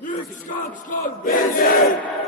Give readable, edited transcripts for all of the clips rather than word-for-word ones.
Üks, kaks, kolm, bensiin!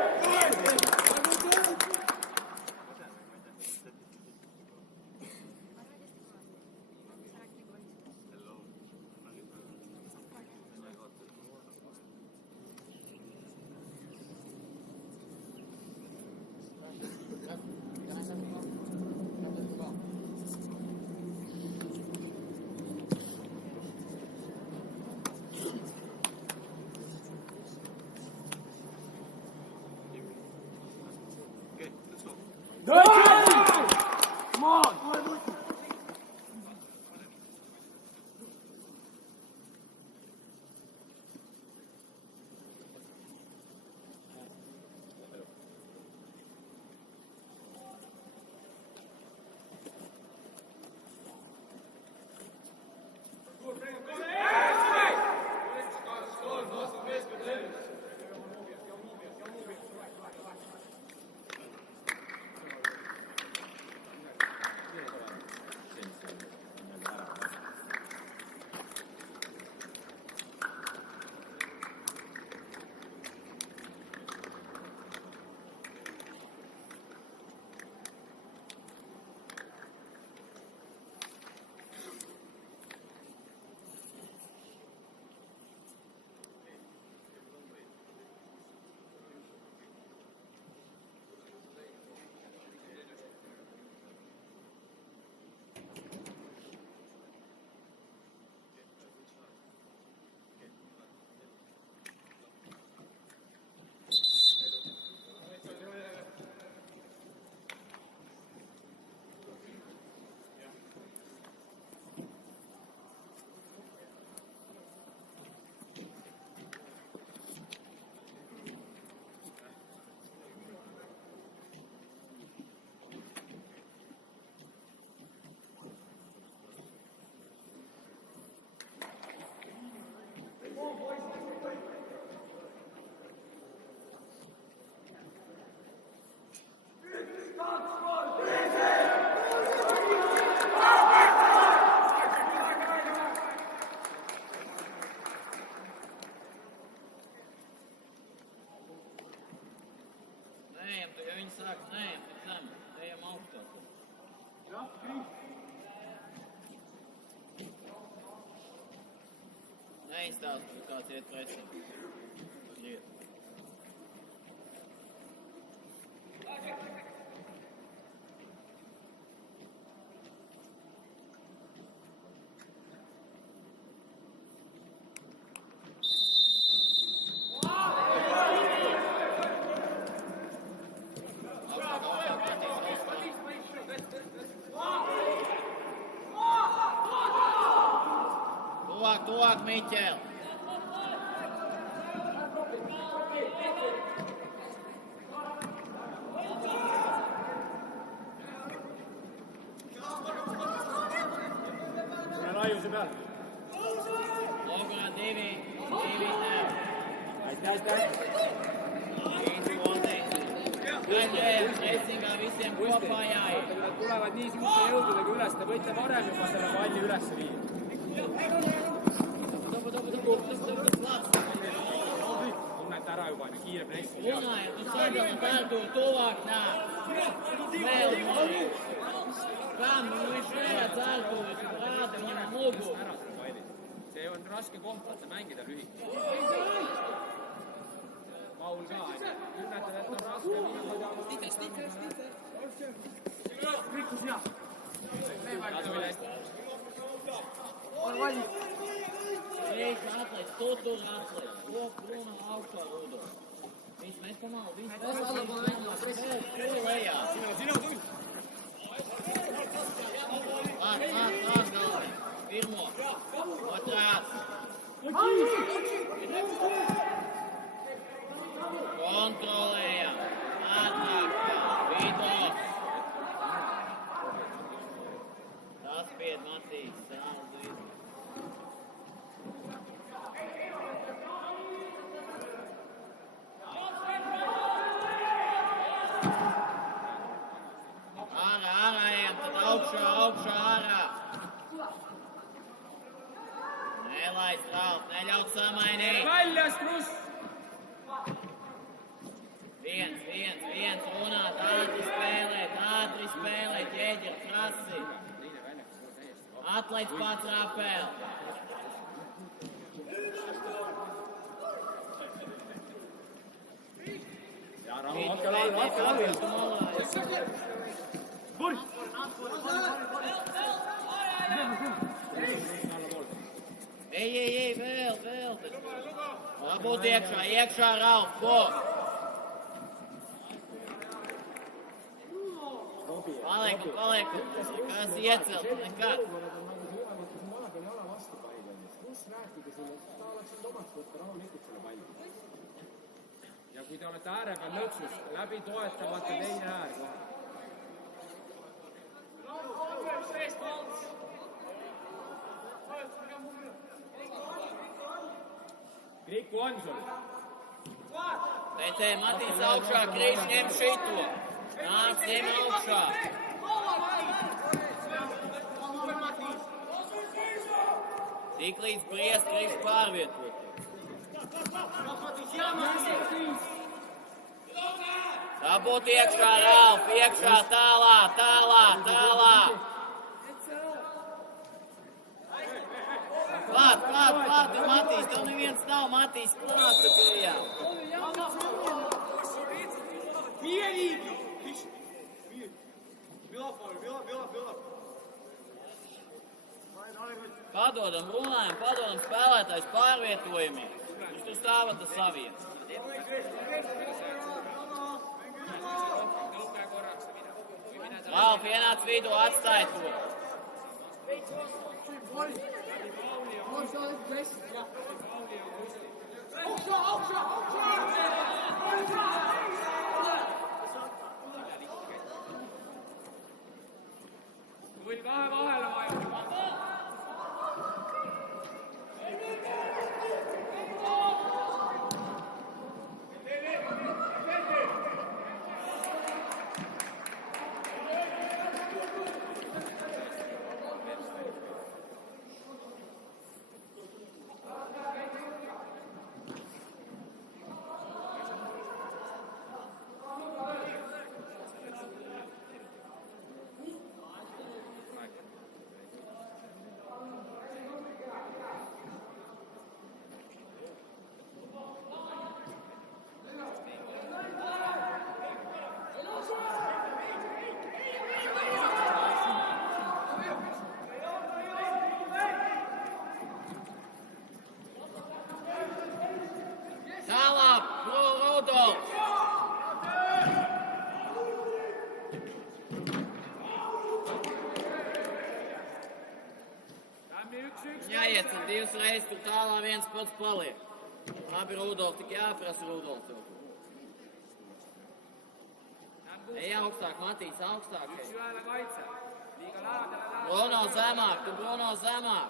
Ja viņi sāk, nē, pēc tam, ejam augstāk. Neizstāst, ka kāds iet presē. Iet. Tuvāk, Miķel! Laiuse peal. Logā divi näeb. Aitäh! 5-13. Pressingā visiem kopā jāiet. Kui nad tulevad nii suurte jõududega üles, ta võite varem juba selle palli üles viia. Tunnet ära juba, kiire pressi. Luna ja tu sadala täältä tuvāk näeb. Vēl mali. Kam, viņš neredz täältä, rāda viņam mugu. See on raske koht, vaata mängida lühik. Paul ka, tunnetad, et on raske. Reiz atlēc, tu tur atlēc. Bruno augšā, Rudolf. Viņš mēs pamalu, viņš tur lejā. Lāc, galvē. Pirmo. Otrās. Kontrolējam. Ātrāk. Vito. Saspied Matīs. Sāls visu. Ārā ejam, tad augšā, ārā. Nelaist rālt, neļaut samainīt. Väljas, Krus! Viens, runāt, ātri spēlēt, ķēģer, krasi. Atlaids pats rāpēl. Jā, Ramo, atkal. Burš! Ej, vēl. Varbūt iekšā, Ralf, ko? Palieku, kas iecelt, nekad. Ja kui te olete ääre peal lõksus, läbi toetamata teine äär kohe. Kriku on sul. Tē, Matīs augšā, Kriš ņem šito. Nāc, ņem augšā. Tik līdz Briest, Kriš pārvietot. Dabūt iekšā, Ralf, iekšā, tālā. Klāt, Matīs, tev neviens nav, Matīs, klāt, tu tajā. Padodam, runājam, spēlētājs pārvietojumi. Viņš tu stāvat uz saviem. Ralf, ienāc vidū, atstāj to. Võid kahe vahele vajutada. Tālāk, Rudolf! Jāiecel divas reizes, tur tālā viens pats paliek. Labi, Rudolf, tik jāprasa Rudolf. Ej augstāk, Matīs, augstāk. Üks ühele kaitse. Liiga lähedale. Bruno zemāk.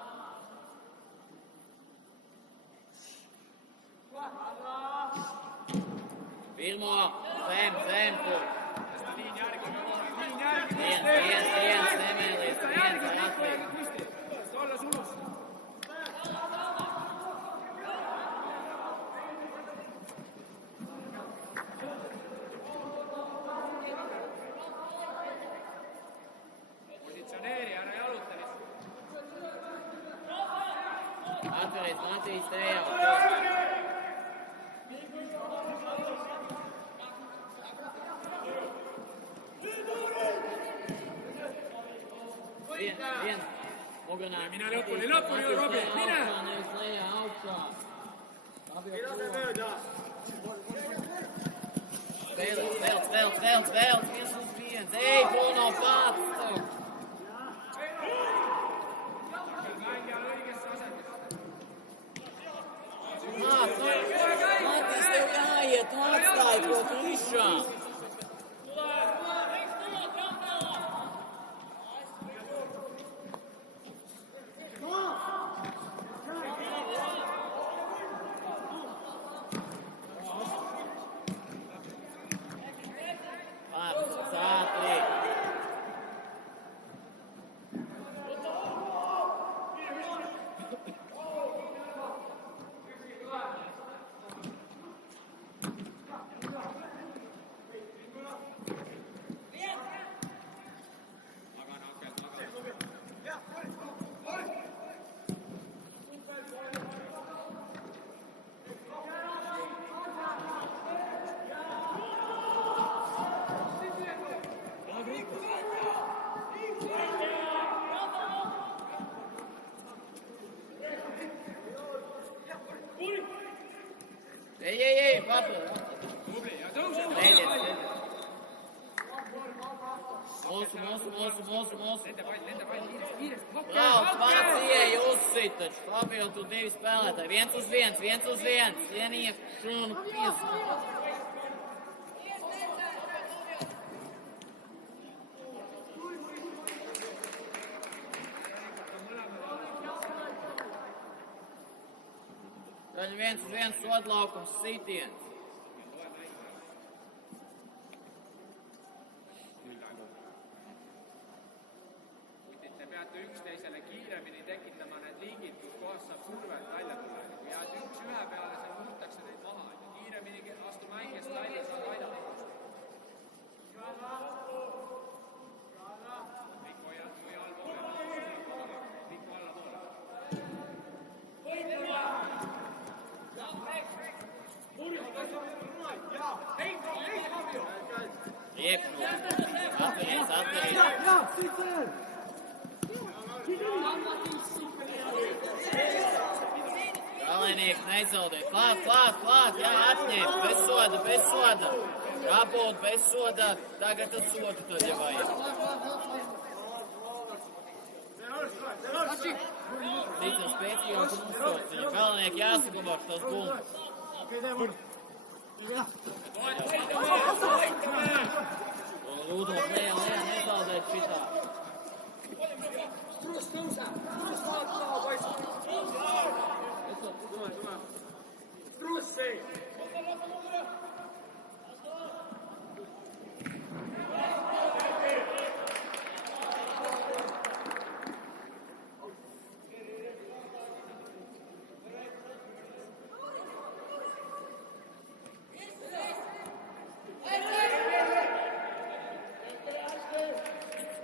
Pirmo, zem, kur. Liin järgi. Viens, Emēlijas, viens, atliek. Olla sulus. Positsioneeri, ära jaluta lihtsalt. Atveris, Matīs, Tejo. Oganā. Minä lõpuni, Robi, mine! Augšā, nevis lejā, augšā. Spēlēt, 1-1. Ej, Bruno, pats! Matis, tev jāiet, tu atstāji to krišā. Ei, papu. Mūsu. Brauc, pats ieeja uzsit taču. Fabio, tu divi spēlētāji. 1-1. Ieniek šunu piesu. Tad 1-1 sodlaukums sitiens. Te peate üksteisele kiiremini tekitama need liigid, kus kohas saab survet välja tulla. Kui jääd üks ühe peale, seal muutakse neid maha. Kiiremini astu mängijast välja, saad aidata. Mikko hoiad või allpoole. Mikko allapoole. Jep, atverīs. Galvenīgs nezaudē. Klāt, jā, atņemt. Bez soda. Kāpot bez soda. Tagad tas sodu to jau vajag. Ticam spēcīgāk uzsot. Galvenieki jāsaglabā tos bulmas. Rudolf, lejā, nezaudēt šitā.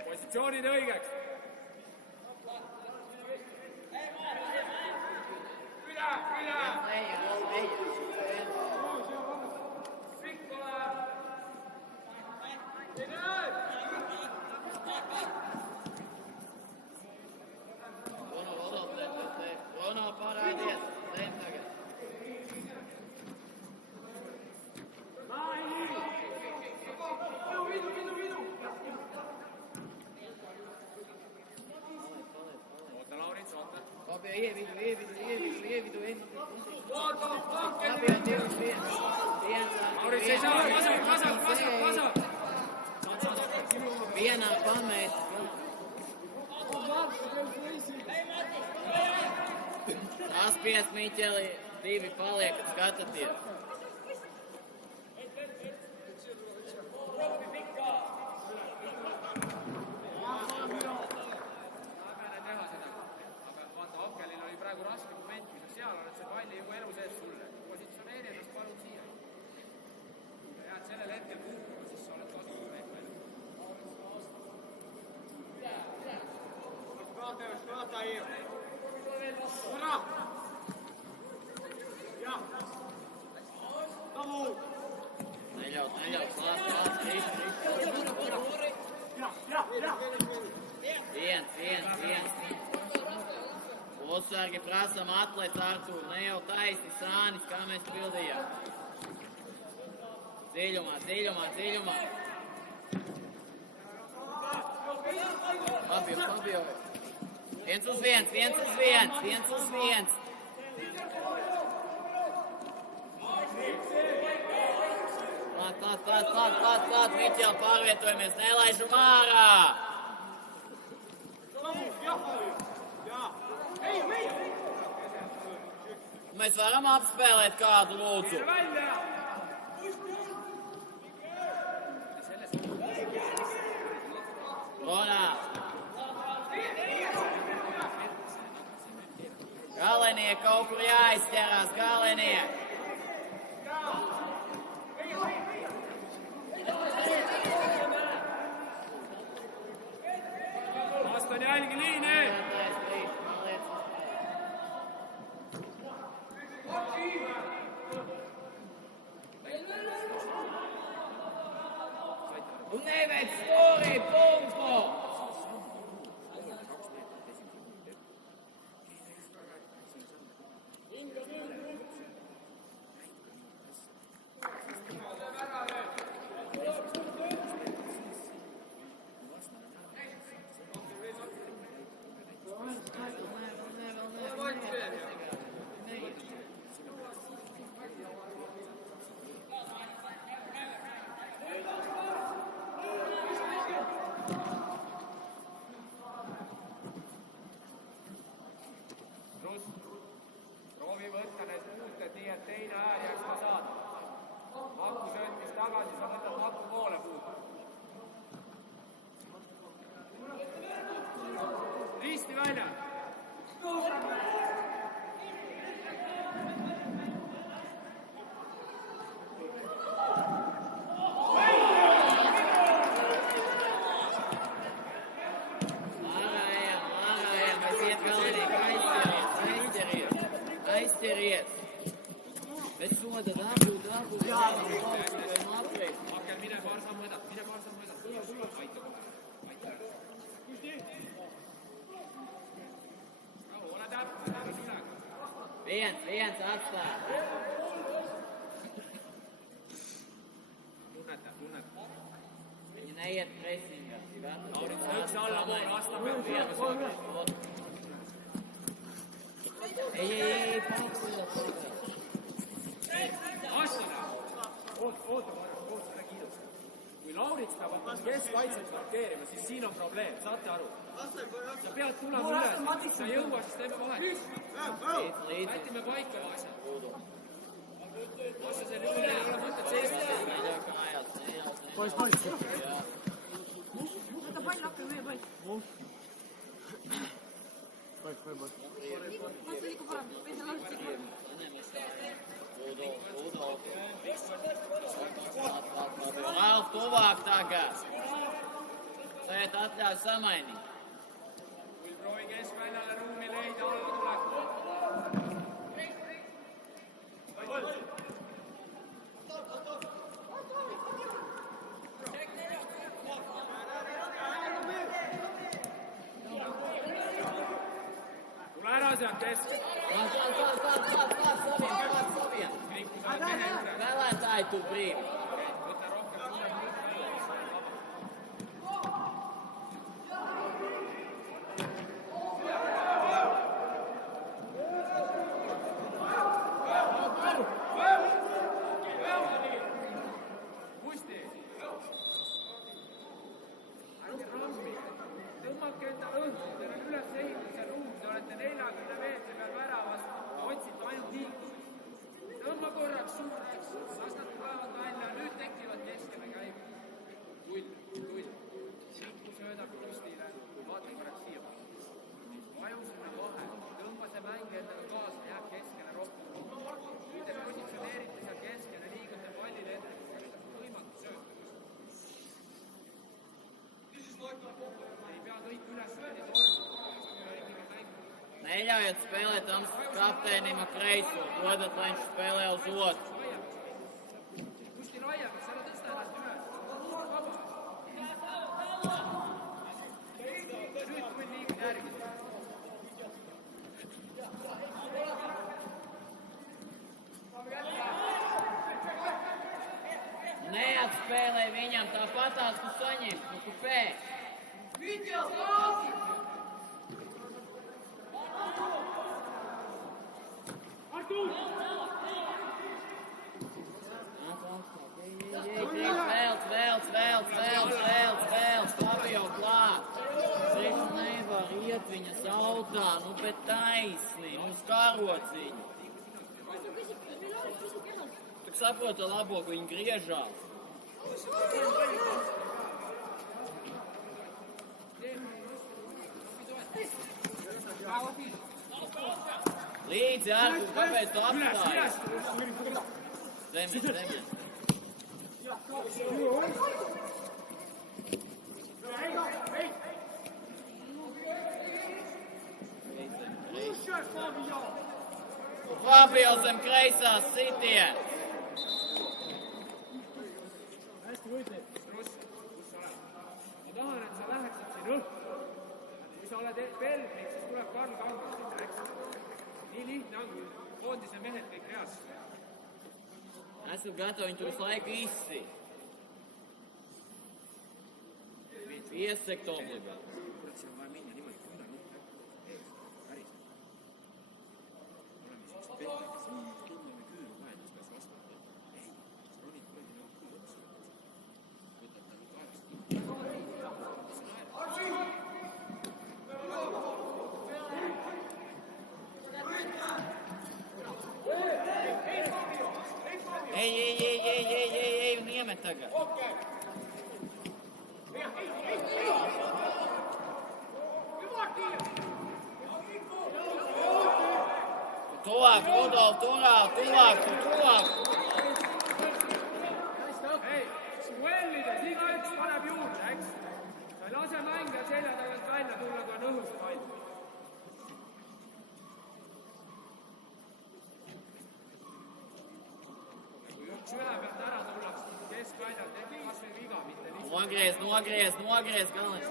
Positsioonid õigeks. Bruno, parādies. Zem tagad. Oota, Laurits, oota. Fabio, ievidu. Fabio, Laurits ei saa, vasak. Vienā pamēt. Aspies, Miķeli, 2 paliekat, skatāties. Akkelil oli praegu raske moment, kui sa seal oled, see palli ju elu sees sulle. Positsioneeri ennast palun siia. Jääd sellel hetkel kuhkuma, siis sa oled kasutu neid palju. Neļaut, klāt, Viens. Osargi prasam atlets Artur, ne jau taisni sānis, kā mēs pildījām. Dziļumā. Pabiju. 1 uz 1. Klāt, Miķel, pārvietojamies, nelaižam ārā! Mēs varam apspēlēt kādu, lūdzu. Ronā. Galenie, kaut kur jāizķerās, galenie. Vastan jälgi liini! Un neveic stūrī, punktu! Proovi võtta need puuted nii, et teine äär jääks ka saada. Maku söötmis tagasi, sa võtad maku poole puutu. Risti välja! Aizķeries! Bet soda dabu! Akel, mine paar sammu edasi! Aita kohe! Ole täpne, ära süle! Viens atstā! Tunneta! Viņi neiet presingā. Laurits, üks allapool, vasta peal viiega. Ei, pakkuja. Asjana! Oota, ära kiirusta. Kui Laurits peab hakkama keskkaitset markeerima, siis siin on probleem, saate aru? Sa pead tulema üles, sa jõua siis teeme vahet. Lätime paika asja. Asja see nüüd ei ole mõtet seisma. Pois. Võta pall, hakka meie pall. Pois. Vaata liigu parem, teise lahtsi parem. Vēl tuvāk tagad. Sēt atļauj samainīt. Kui proovi keskväljale ruumi leida, alla tuleb. Tule ära sealt keskel. Savien. Vēlētāji tu brīvi. Võta rohkem sulle. Musti. Ärge rammi. Tõmmake enda õhku, teil on üles ehitamise ruum, te olete 40 meetri peal väravas, otsite ainult liikumist. Tõmba korraks suureks, las nad tulevad välja, nüüd tekivad keskele käivad. Tull. Sikku söödab Krustile, vaata korraks siia. Vaju sinna vahe, tõmba see mäng endale kaasa, jääb keskele rohkem. Kui te positsioneerite seal keskele, liigute pallile ette, võimatu sööd. Ei pea kõik üles söödi tormida. Neļaujiet spēlēt tam kapteinim ar kreiso, dodat, lai viņš spēlē uz otru. Kuskil laiemaks, ära tõsta ennast üles. Vaba. Nüüd kui liigud järgi. viņam tāpatās, tu saņem, nu tu pēc. Vēls, labi jau klāt. Viņš nevar iet viņas autā, nu bet taisni, nu skarot viņu. Tu saproti labo, ka viņi griežās. Līdzi, Arku, kāpēc tu apstājies? Zemi. Fabio zem kreisās sitie. Ma tahan, et sa läheksid siin õhku. Kui sa oled Belgik, siis tuleb Karl Kangas sinna, eks? Nii lihtne ongi. Koondise mehed kõik reas. Esmu gatavi viņu visu laiku izsīt. Iesekt obligāti. Siin on vaja minna niimoodi, kui üle nuppe. Päris. Oleme siis Belgik, tunneme küüru ka ennast peas vastu. Ei, sa ronid kuradi nagu küüru. Võtab nagu kaevast. Ei, niemet tagad. Tuvāk, Rudolf, tuvāk. Hei, duellides igaüks paneb juurde, eks? Sa ei lase mängija selja tagant välja tulla, kui on õhus pall. Kui üks üle pealt ära tuleb, siis keskväljal tehti kas või viga, mitte lihtsalt. Nogriez, galvenais.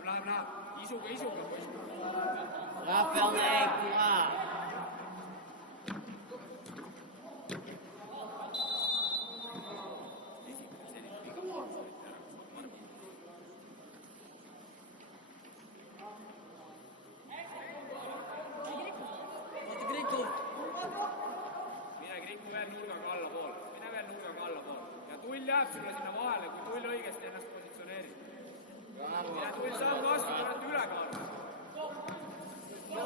Läheb. Isuga. Rafael neik klāt. Mine Kriku veel nurgaga allapoole. Ja Tull jääb sulle sinna vahele, kui Tull õigesti ennast positsioneerib. Mine Tull saab vastu, kui oled ülekaalu. Ja,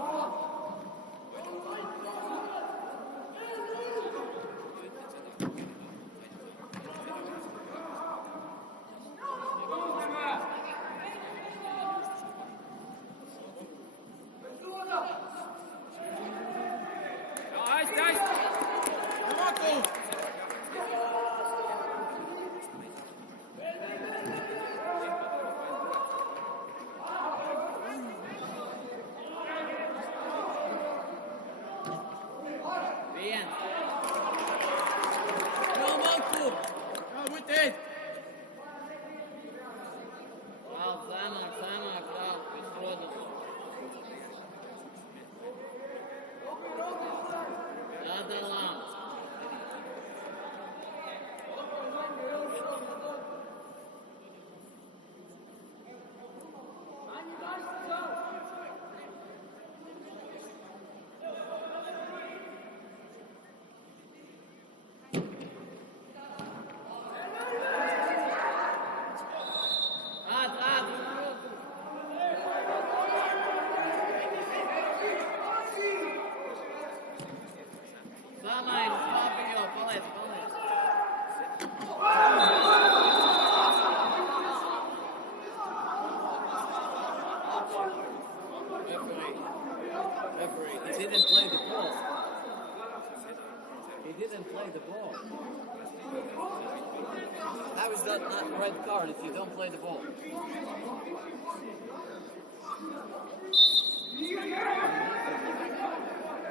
hästi! referee. He didn't play the ball. He didn't play the ball. How is that not a red card if you don't play the ball?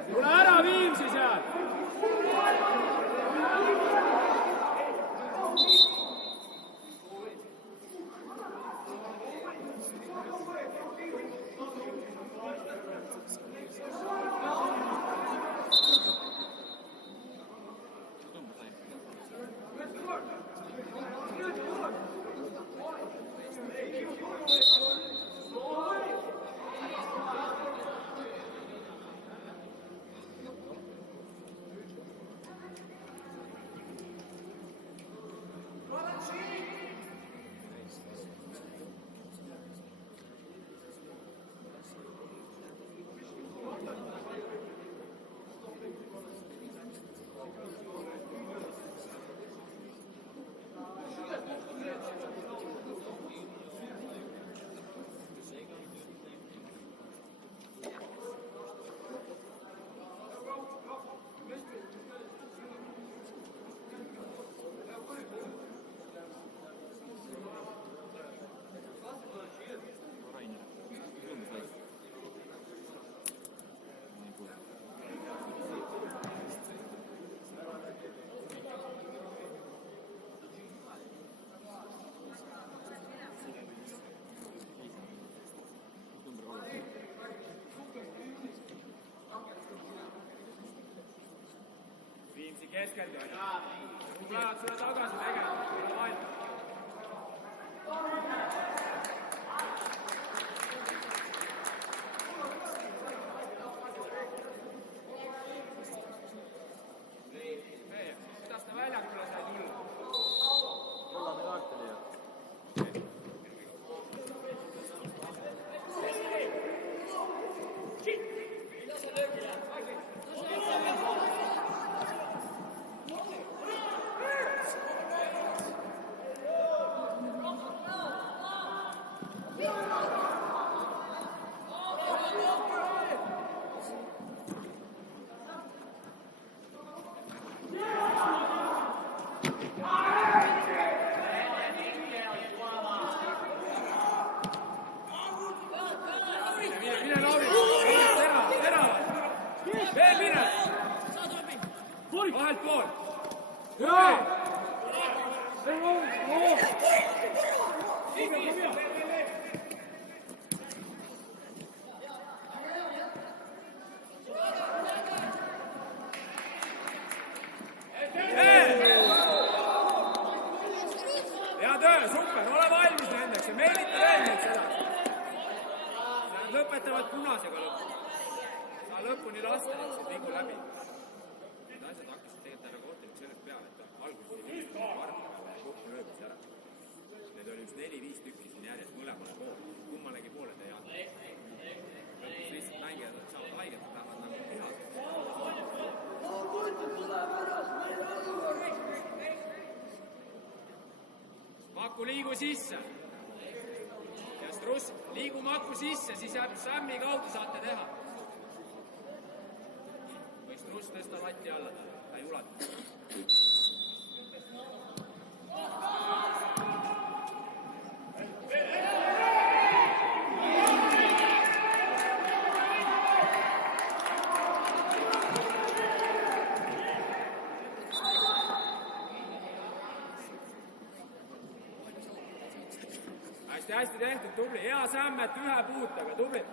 Tule ära Viimsi seal! Viimsi keskeldi. Lähevad sulle tagasi tegema. Valmis. Kuidas ta väljakule sai tulla? Kollane kaart oli ju. Vahelt pool! Hea töö, super, ole valmis nendeks ja meelita veel neid seda. Nad lõpetavad punasega lõppu. Saa lõpuni lasta neid siin vigu läbi. Need asjad hakkasid tegelikult ära kohtunik sellest peale, et alguses oli just varmikale ja kokku lööbis ära. Need oli üks 4-5 tükki siin järjest mõlemale poole. Kummalegi poole ta ei anda. Lõpus lihtsalt mängijad saavad haiget, lähevad nagu pihased. Maku liigu sisse. Ja Struss, liigu Maku sisse, siis jääb Sammi kaudu saate teha. Või Struss tõsta latti alla, ta ei ulata. Hästi tehtud, tubli. Hea Sämmet ühe puutaga, tubli.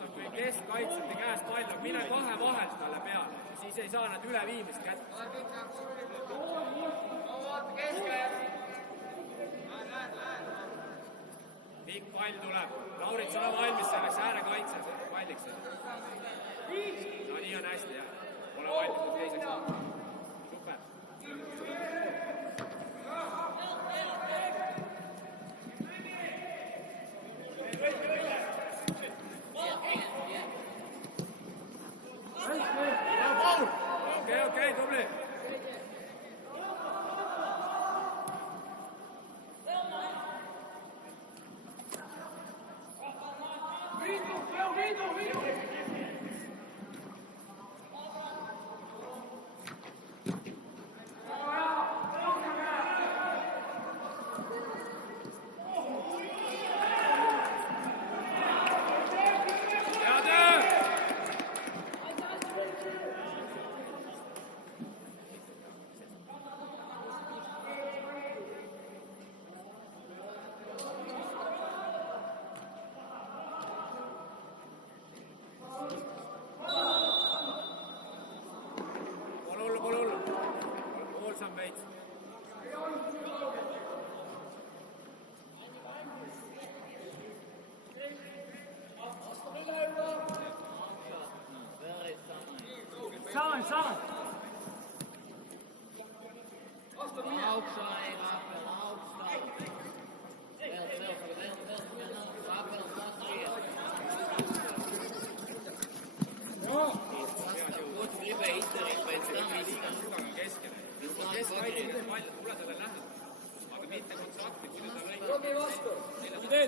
Aston, kui keskkaitsjate käes pall on, mine kahe vahelt talle peale, siis ei saa nad üleviimist kätte. Pikk pall tuleb, Laurits, ole valmis selleks äärekaitses palliks. No nii on hästi, jah. Ole valmis teiseks. Super. Okei, tubli.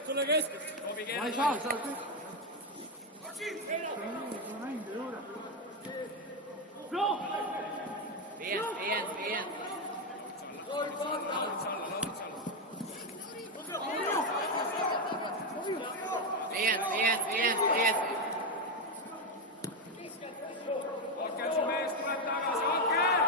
Tule keskelt. Ma ei saa kõik. Viens. Okker, su mees tuleb tagasi, Okker!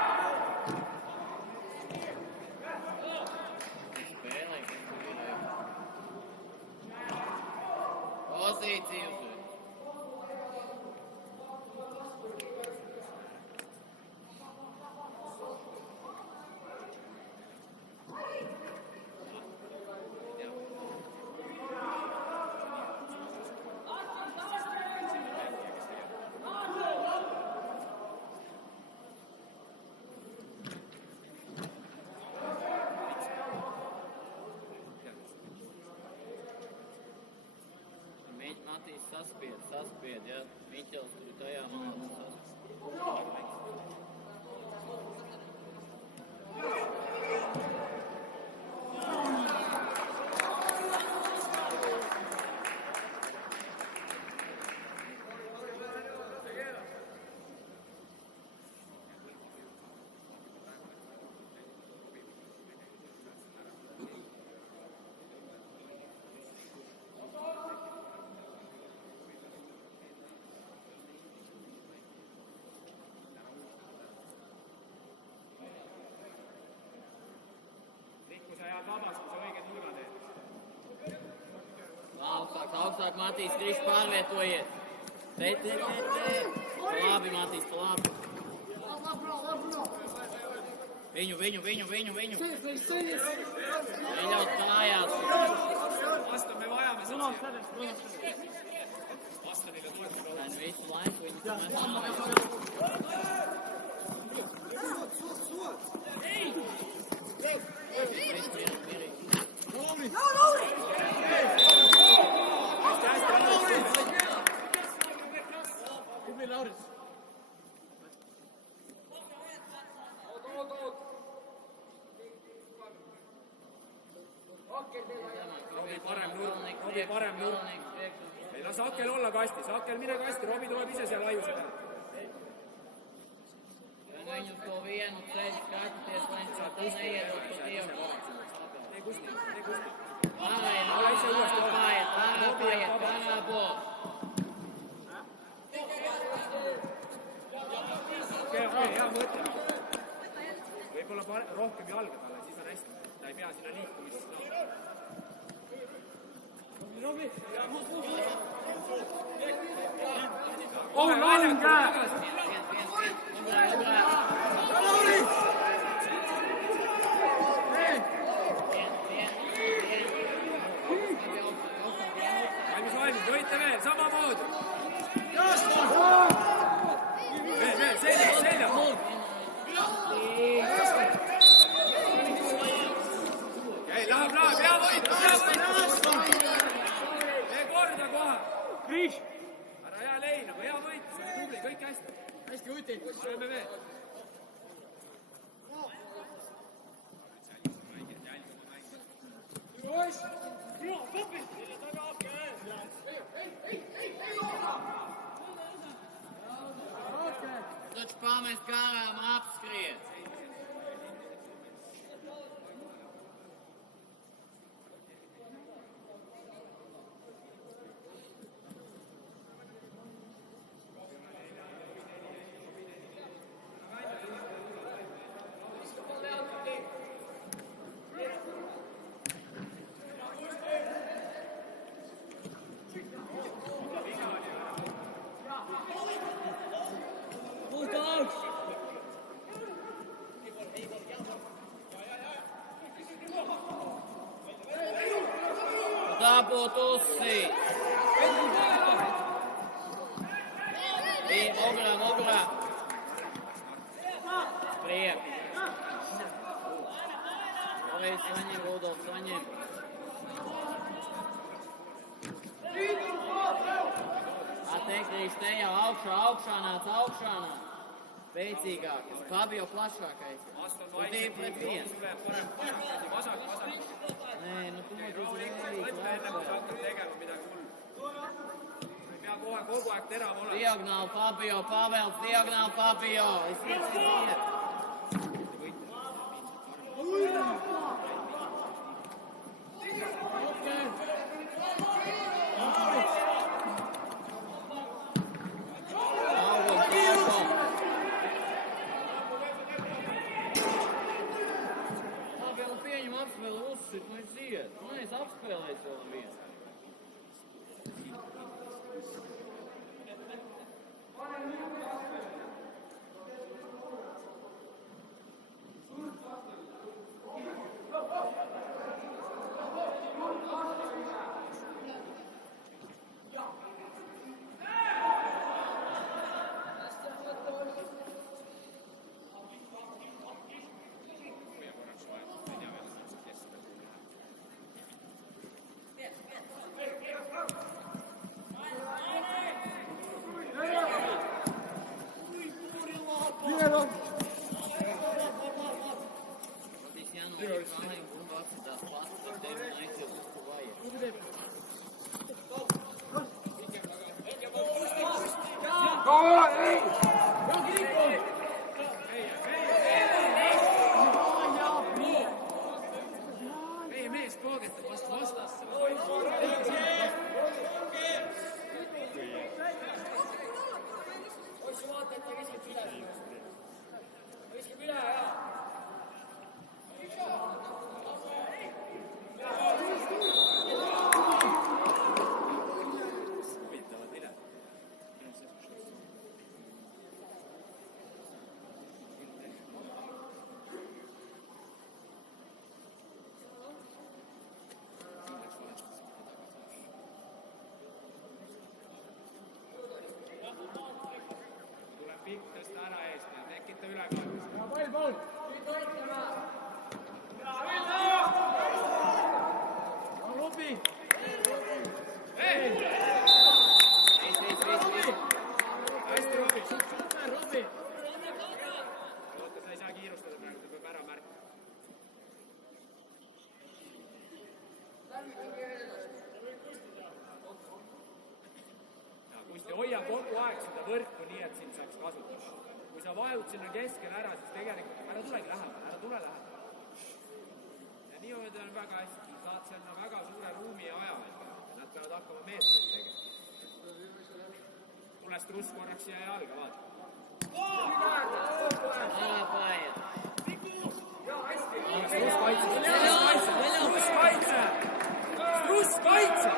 Pozīciju. Matīs saspied, ja Miķels tur tajā malā saspied. Augstāk, Matīs, Krišs pārvietojies. Te. Labi, Matīs, labi. Viņu. Neļaut kājās. Aston, me vajame seda. Astonile tuleb. Tän visu laiku viņu tomēr. Parem nurk. Ei lase Akel olla kastis. Akel, mine kasti. Robi tuleb ise seal laiuse peal. Viņus to vienu ceļu skatīties, lai viņš tas neiedot to dievu. Tee kusti. Pārāpiet. Okei, hea mõte. Võib-olla rohkem jalga talle, siis on hästi. Ta ei pea sinna liikumisest. Robi! kohe väljakule tagasi. Valmis, võite veel, samamoodi. Veel, selja. Ei, läheb, hea võit. Tee korda kohe. Ära hea leina, hea võit, see oli tubli, kõik hästi. Hästi võti. Paneme veel. Taču pamest garām apskriet. Dabūt uzsi. I ogrā. Priek. Oi, saņem, Rudolf, saņem. Attekrīši te jau augšā nāc. Beidzīgāk, Fabio plašākais. Un tie pret viens. Vasak. Nē, nu tu mūs Mõtle enne, kui sa hakkad tegema midagi hullu. Ei pea kogu aeg terav olema. Diagonāli Fabio, Pavels, diagonāli Fabio. Es iet. Es apspēlēju vēl vienu. Meie mees poogetab vastu vastasse. Poissi vaata, et ta viskab üle. Viskab üle, jaa. Tuleb pikk tõsta ära eest ja tekita ülekaaluks. Pall! Rubi! Hei! Hästi, Robi! Rubi! Oota, sa ei saa kiirustada praegu, ta peab ära märkama. Kusti, hoia kogu aeg seda võrku nii, et sind saaks kasutada. Kui sa vajud sinna keskele ära, siis tegelikult ära tulegi lähemale, ära tule lähemale. Ja niimoodi on väga hästi, saad sinna väga suure ruumi ja aja. Nad peavad hakkama meetreid tegema. Tule Struss korraks siia jalga, vaata. Struss kaitse!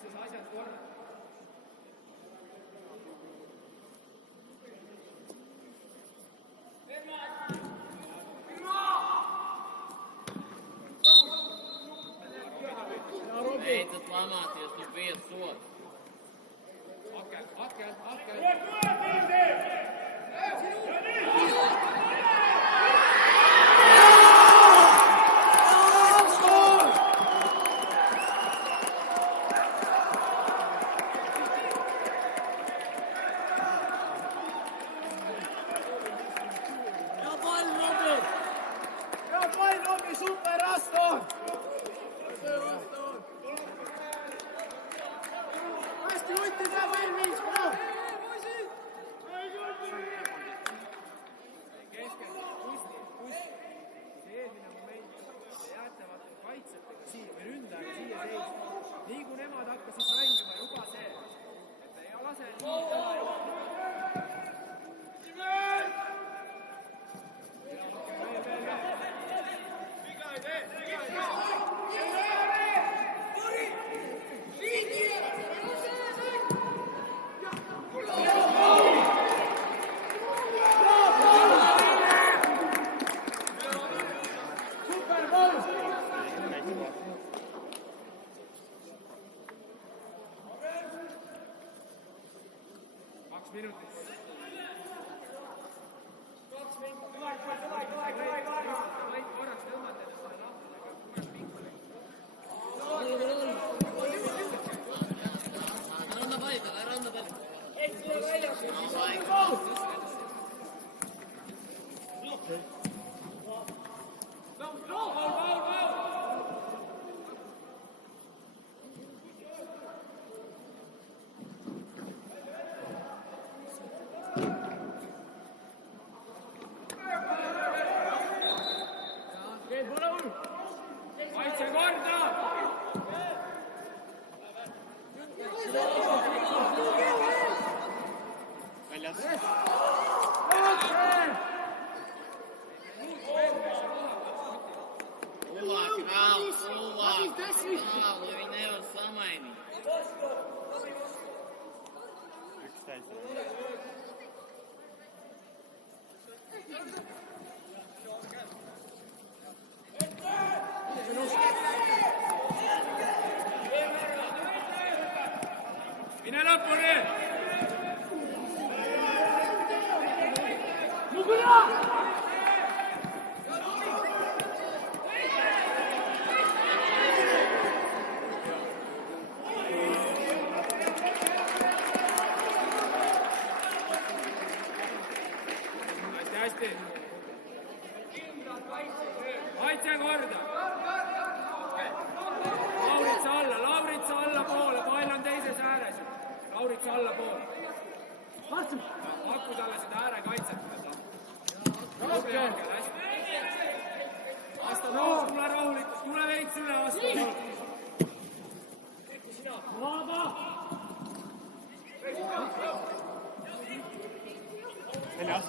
kutsus asjad korda. Beidzat lamāties, nu 5 sods. Nii kui nemad hakkasid mängima, juba see, et ei lase nii teha. Kaitse korda! Väljas. Tuvāk, Rāl, tuvāk, Rāl, ja viņi nevar samainīt. Mine lõpuni! Hästi! Kaitse korda! Lauritsa allapoole, pall on teises ääres. Lauritsa allapoole. Pakku talle seda äärekaitset. Asta noos, tule rahulikult, tule veits üle astu. Väljas.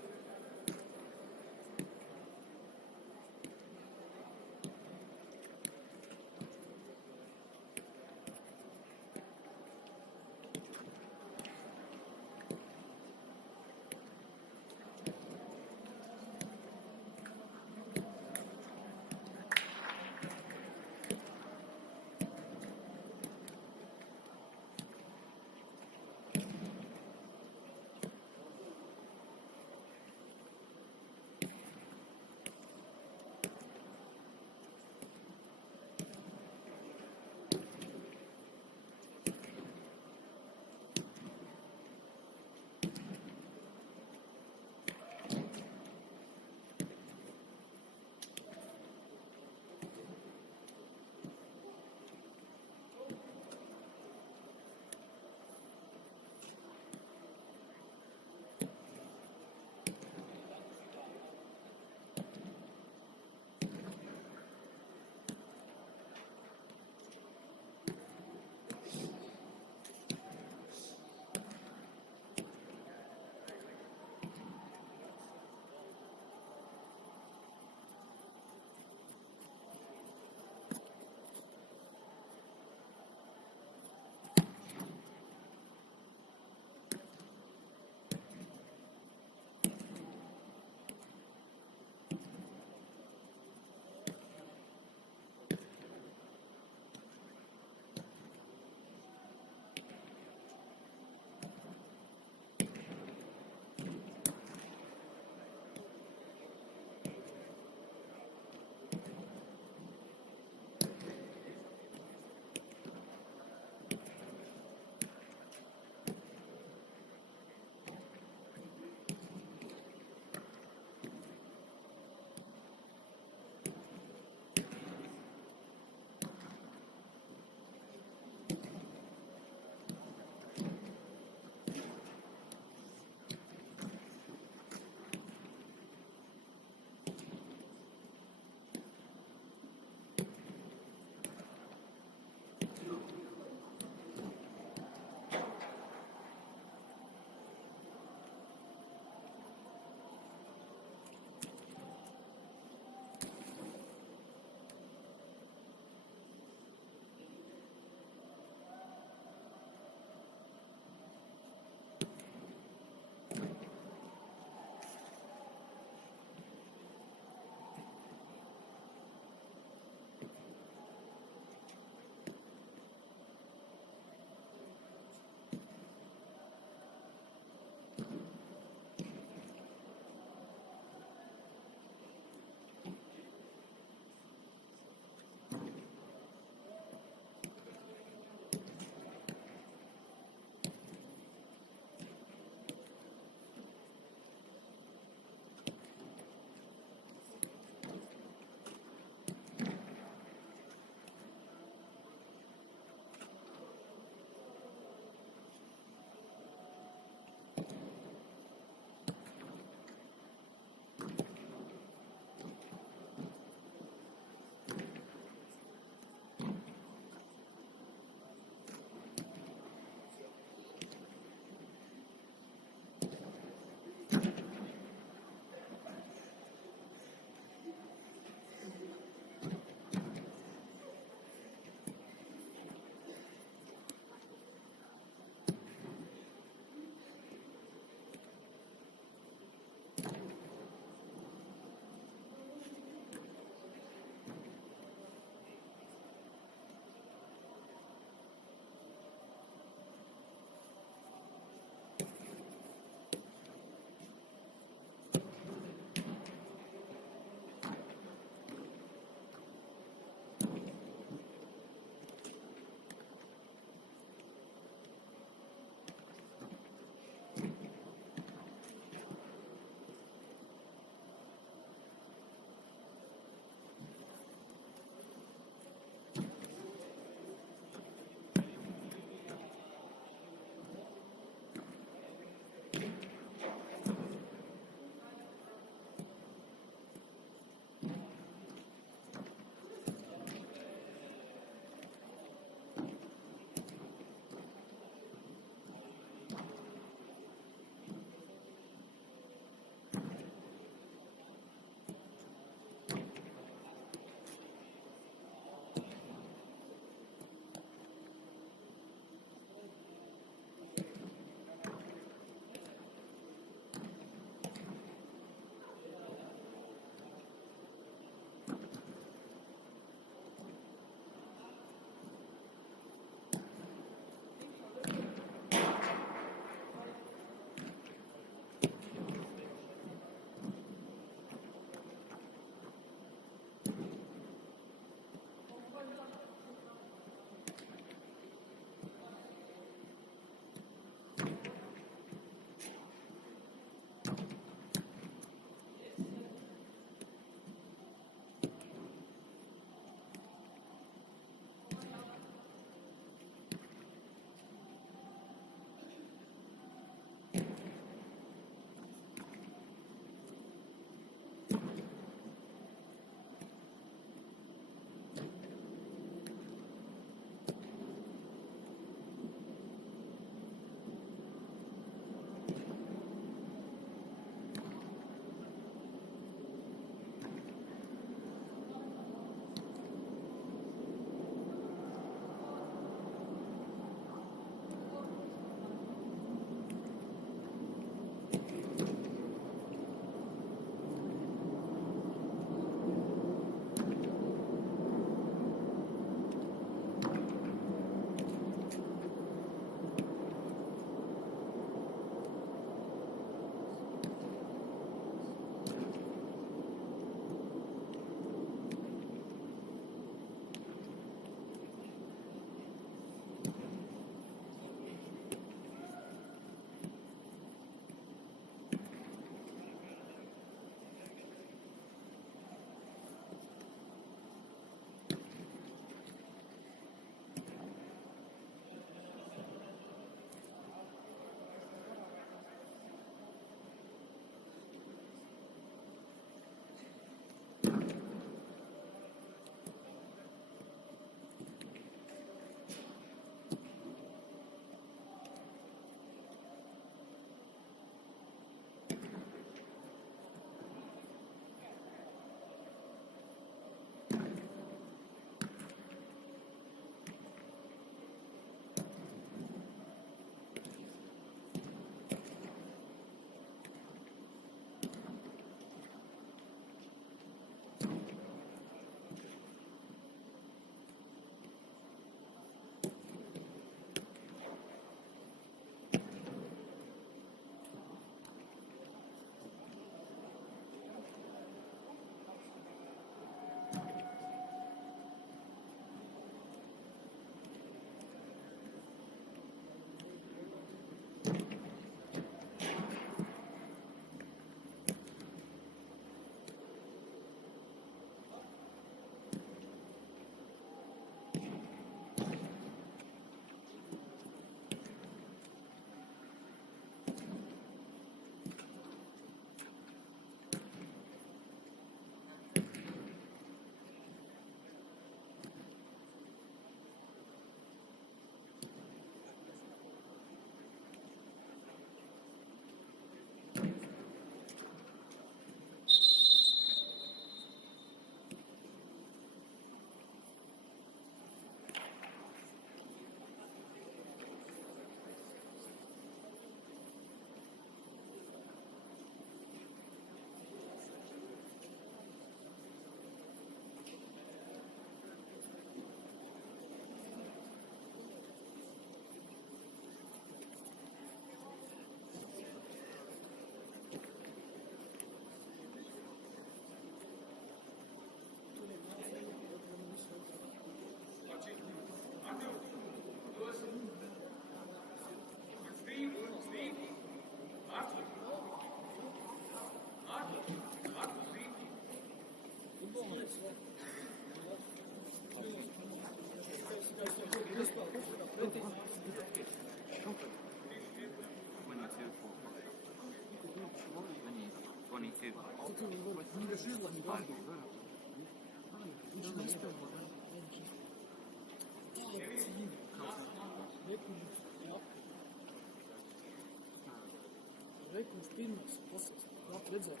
Pinnas, otsast, vaata redzēt.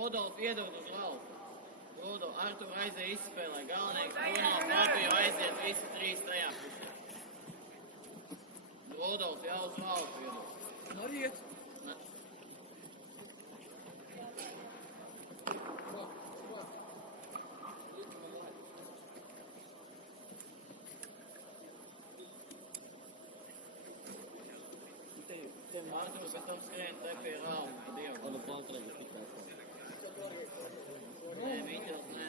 Rudolf iedod uz lauku. Rudolf, Artur aiziet izspēlē, galvenais Bruno, Fabio aiziet visi trīs tajā pusē. Rudolf jau uz lauku iedod. Noiet! Artur, pēc tam skrien te pie rauga, pa Dievu. Nē, Miķels, nē.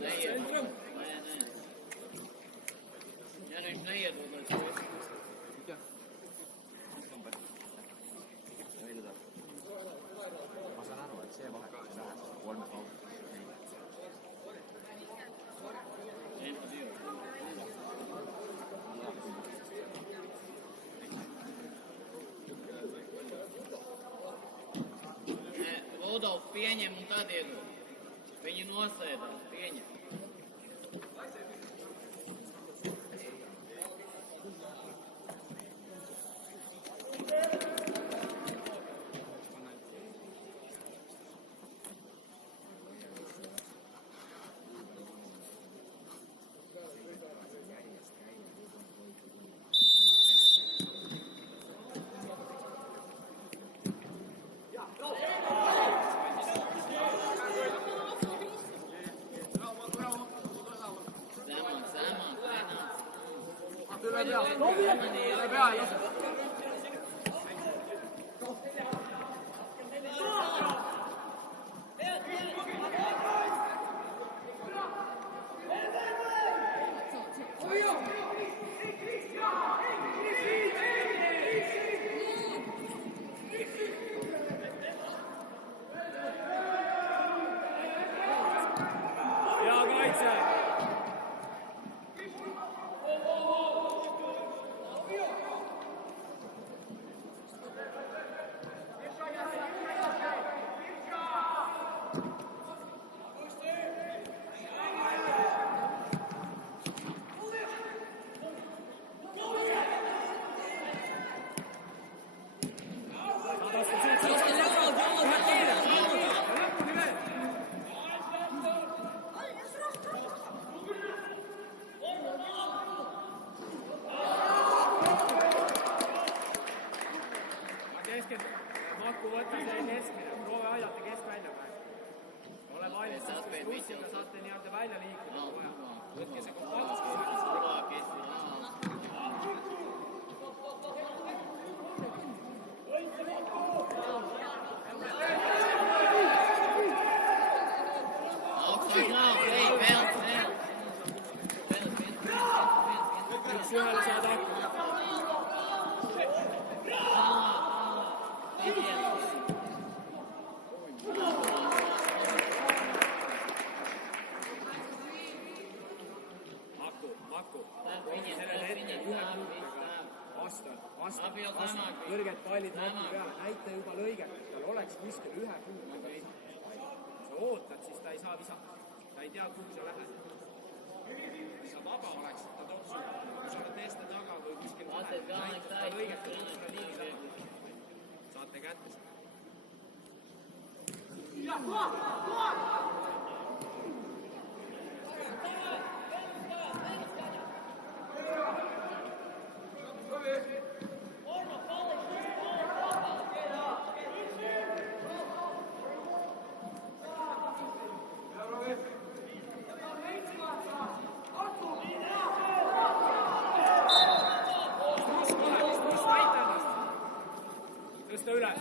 Neiedod. Nē. Ja viņš neiedod, lai tu esi. Ma saan aru, et see vahe on vähe, 3 autot. Ei, pa Dievu. Rudolf pieņem un tad iedod. Viņi nosēdās, pieņem. Maku võtta see keskmine, proovi aidata keskvälja praegu. Ole valmis, sest kuskiga saate nii-öelda välja liikuda. Võtke see kompaktsus. Üks ühele saad hakkama. Maku. Sellele hetkel ühe puutega vasta. Kõrged pallid Maku peale. Näita juba lõiget, et tal oleks kuskil ühe puutega. Sa ootad, siis ta ei saa visata. Ta ei tea, kuhu sa lähed. Sa vaba oleks, et ta toob sulle. Kui sa oled teiste taga või kuskil vahel, näitab ta lõiget, et sulle liini saab. Saate kätte seda. Tõsta üles.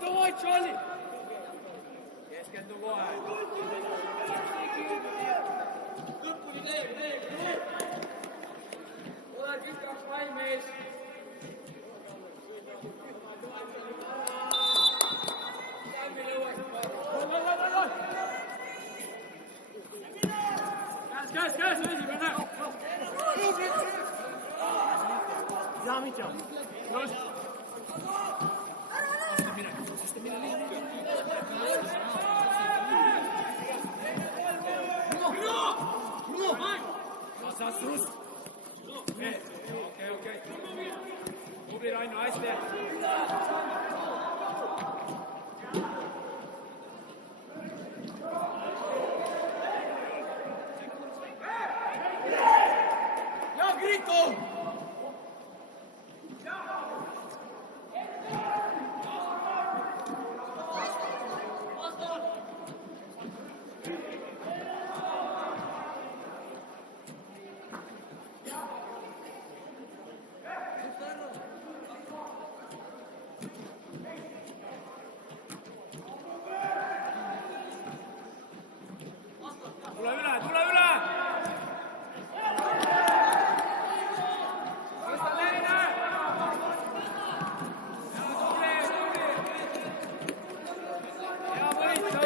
Давай, Чарли! Keskendy kohe. Ole pikaks valmis! Käes, esimene! Ja, Mitja. Just! Tasastus. Okei. Tubli Raino, hästi. Ja, Grito! Tule üle! Hea võitlus!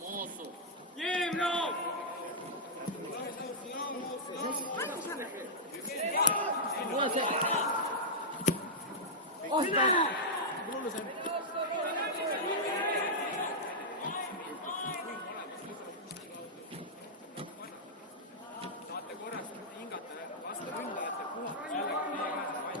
Moosu. Jimno! Tule see. saate korraks hingata vastu ründajate puhata jällegi teie käes pall.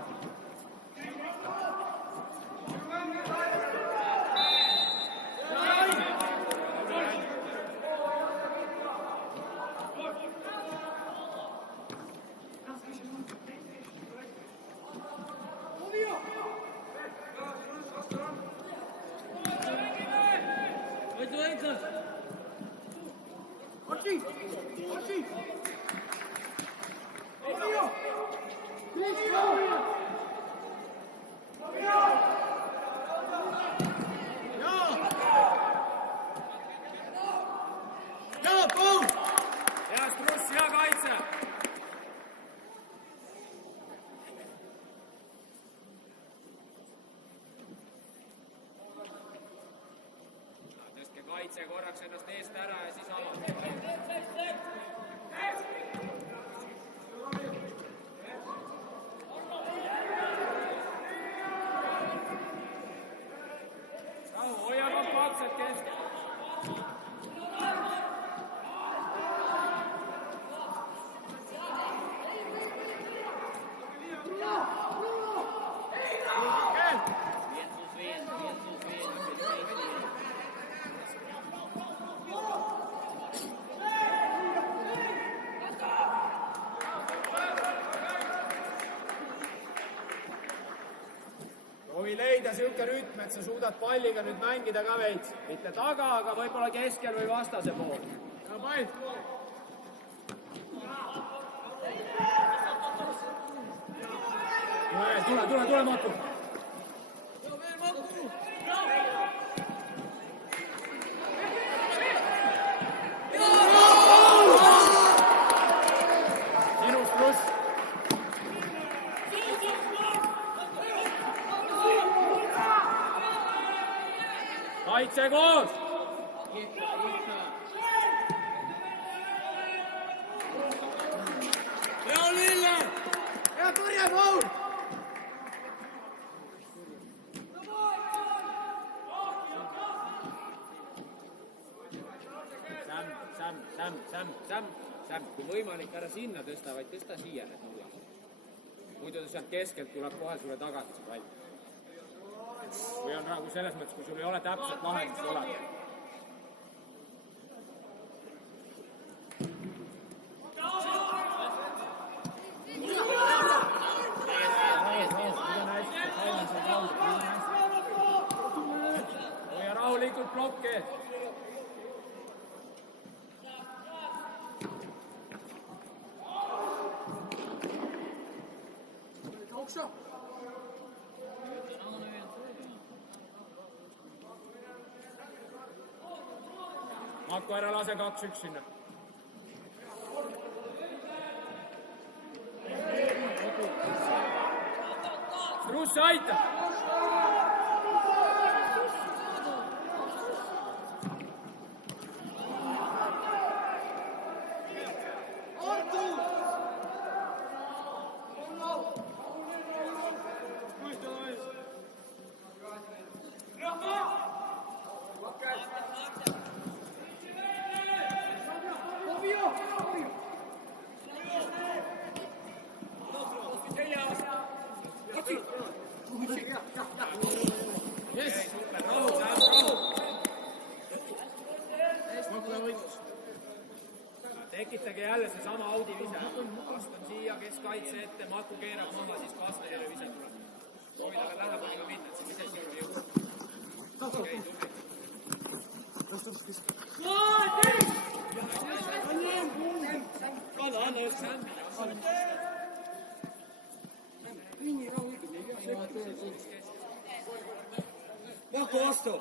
Hea Struss, hea kaitse! Tõstke kaitse korraks ennast eest ära ja siis avage. Rahu, hoia kompaktselt keskel. Proovi leida siuke rütm, et sa suudad palliga nüüd mängida ka veits. Mitte taga, aga võib-olla keskel või vastase pool. Ja pall! Tule, Matu! Sinust pluss! Kaitse koos! Leo Lille! Hea tõrje, Paul! Sämm, kui võimalik, ära sinna tõsta, vaid tõsta siia need nullad. Muidu ta sealt keskelt tuleb kohe sulle tagasi see pall. Või on nagu selles mõttes, kui sul ei ole täpselt lahendust olemas. Hoia rahulikult plokki. Marko, ära lase 2-1 sinna. Struss, aita! Tekitage jälle see sama Audi vise. Vastan siia, kes kaitse ette, Matu keerab maha, siis Kastanile vise tuleb. Proovid aga lähemale minna, et see vise siia jõuab. Okei, tubli. Anna just sämmi. Maku vastu.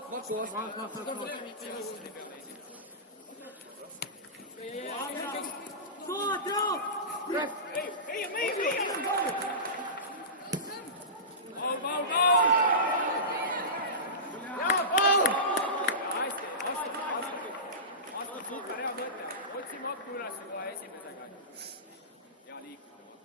Paul! Jaa, Paul! Hästi, vastu super, hea mõte. Otsi Maku üles kohe esimesega. Hea liikumine.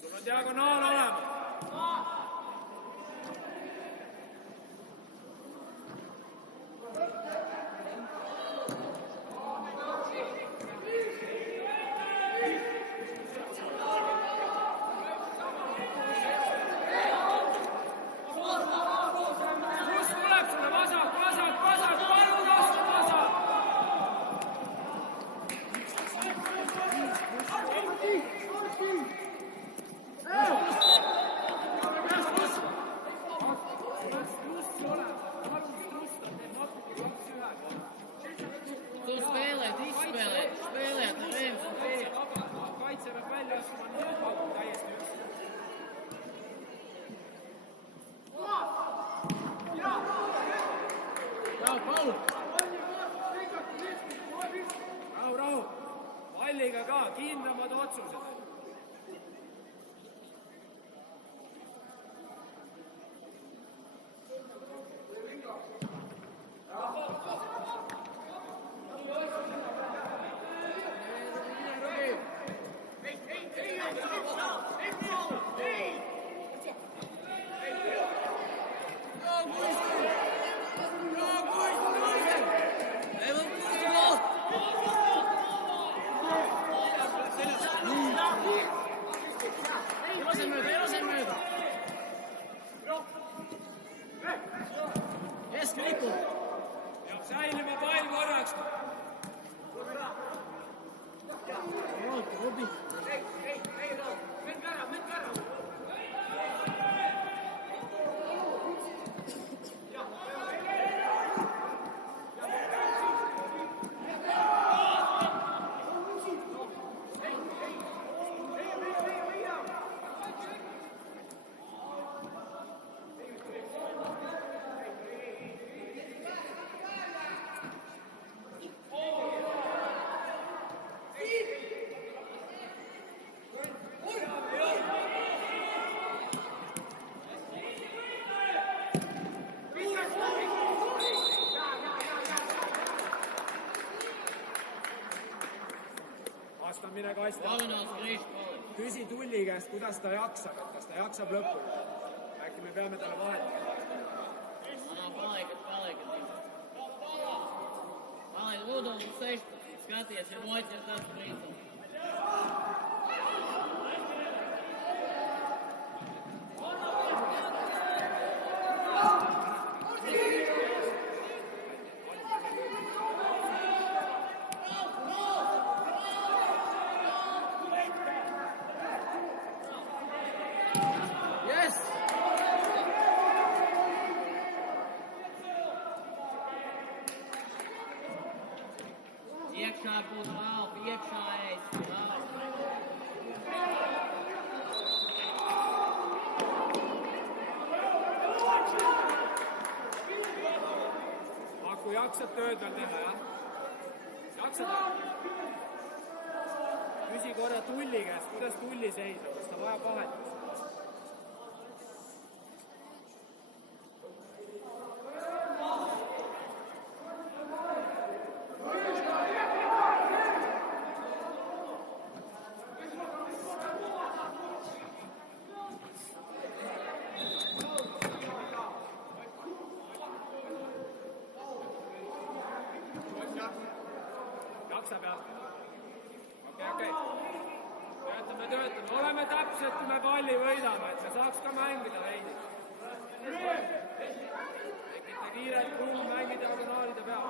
sul on diagonaal olemas. Kus tuleb sulle vasak, palun astu vasak! Tu spēlēt, izspēlēt, spēlēt ar viens un viens. Kaitse peab välja astuma, pakub täiesti üksi. Rahu! Rahu! Palliga ka, kindlamad otsused. Erosen mööda! Kesklipu! Peab säilima pall korraks. Robi! Mine kaitsta. Küsi Tulli käest, kuidas ta jaksab, et kas ta jaksab lõpuni. Äkki me peame talle vahetama. Anna palaikat. Palaikat Rudolf 16, skaties, ja Moits ir tāds brīdums. Iekšā būs Ralf, iekšā ēst, Ralf. Aku jaksad tööd veel teha, jah? Jaksad? Küsi korra Tulli käest, kuidas Tulli seisab, kas ta vajab vahetust? Jaksab, jah? Okei. Töötame. Oleme täpselt, kui me palli võidame, et me saaks ka mängida veidi. Tekite kiirelt ruumi mängida diagonaalide peal.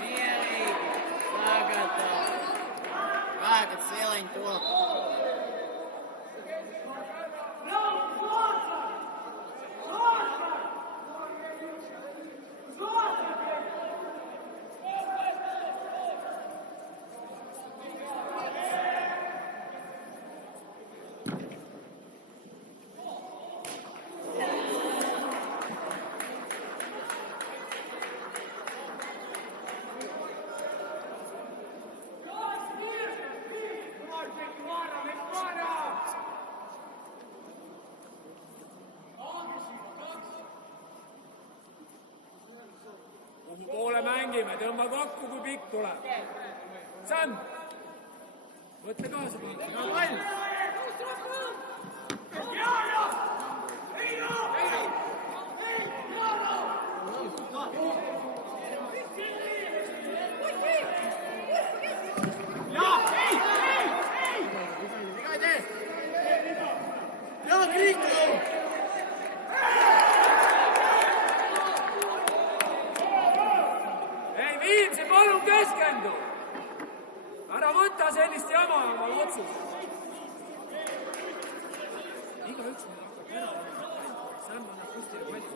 Mieli, tagad sieliņ top. poole mängime, tõmba kokku, kui pikk tuleb. Sam, võtta kaasa. Pall. Ei, Viimsi, palun keskendu! Ära võta sellist jama oma otsus. Igaüks meil hakkab ära. Sam annab kuskile palli.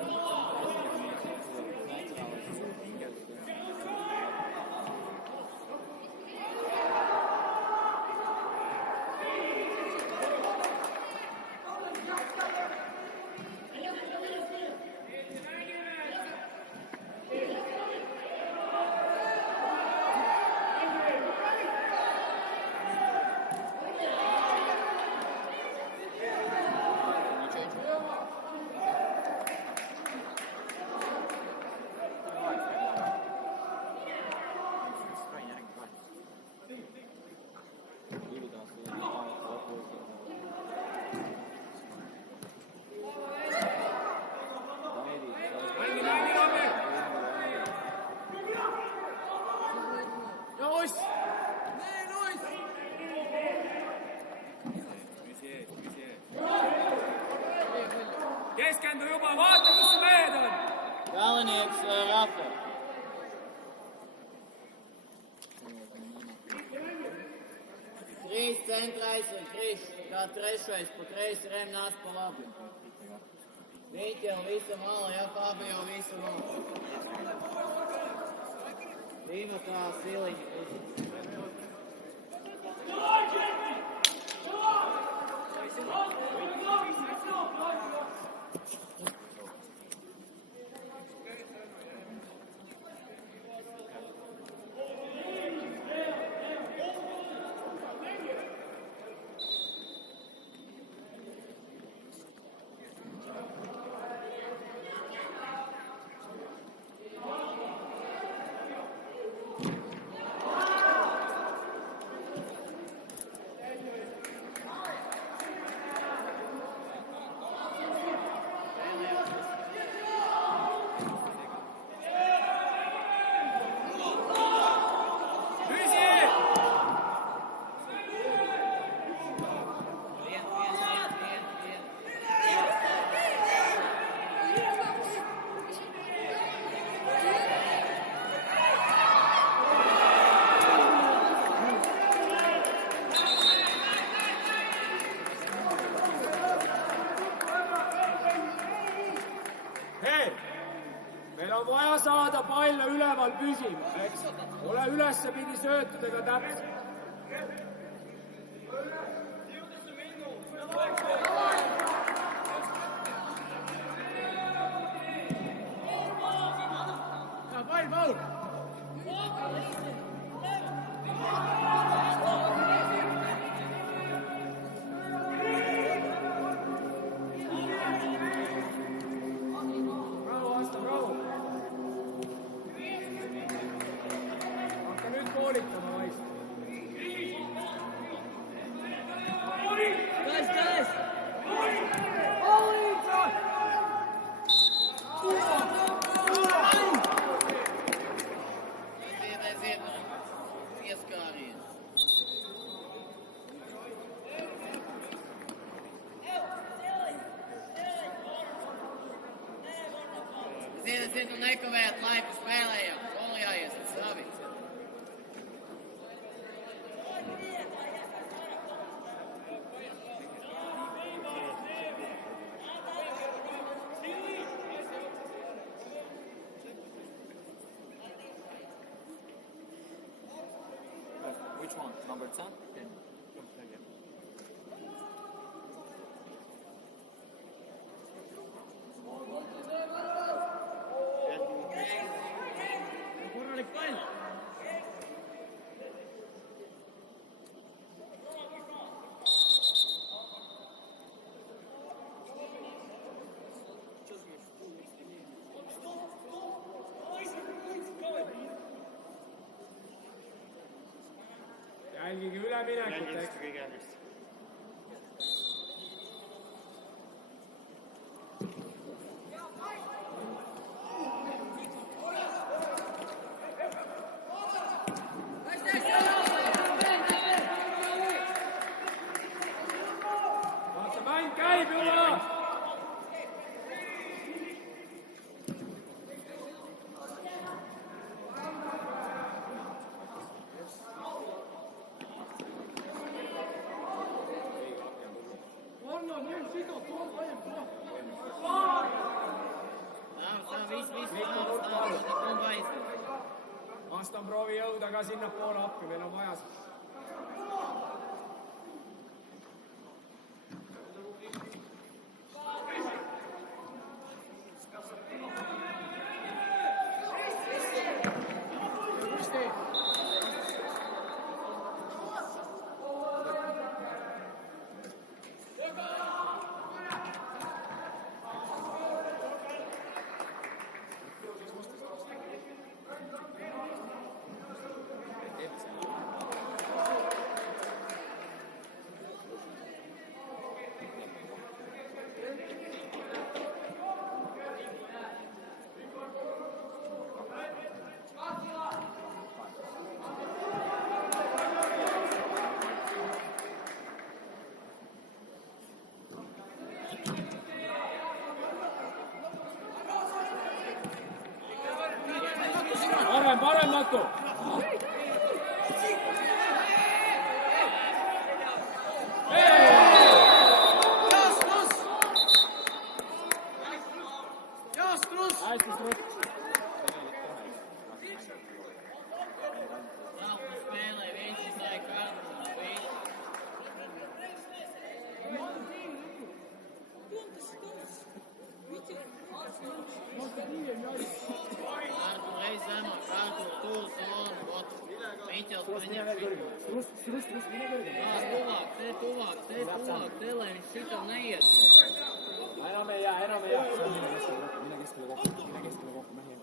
Keskendu juba, vaata, kus su mehed on! Kalinieks Rafa. Trīs centrais un trīs, kā trešais, pa kreisi rem nāc pa labi. Vīti jau visu malu, ja Fabi jau visu malu. Dīma kā siliņa. Vaja saada palle üleval püsima, eks? Ole ülessepidi söötudega täpselt. Pall, Paul! Zinu, nekavēt laiku spēlējam. Kolijājies, tas labi. Which one? Number 10? 10. jälgige üleminekut, eks. kõige järgmist. Vaata, mäng käib juba! Aston proovi jõuda ka sinnapoole appi, meil on vaja seda. Parem, Marko! Enam ei jää. Mine keskele kokku, mehi.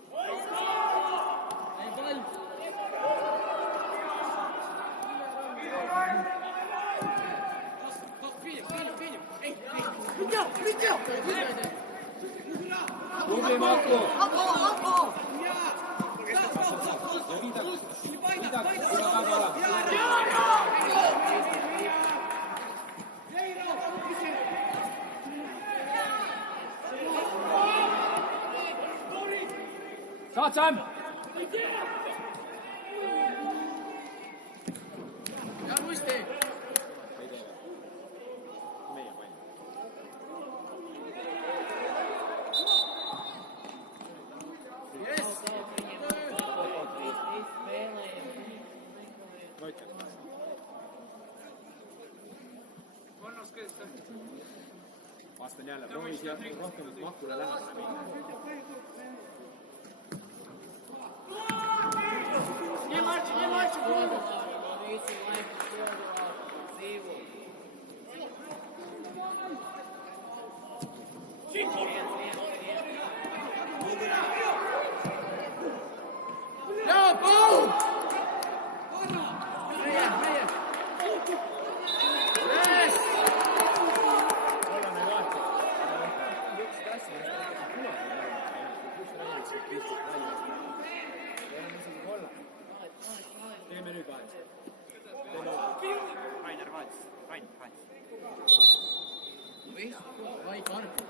Tubli Marko! Saad Sam! Ja muisti! Vastan jälle, proovi siia rohkem mahkule lähedale minna. Nie martw! Ja, boom! Teeme nüüd vahel. Rainer Vats. Vai karp.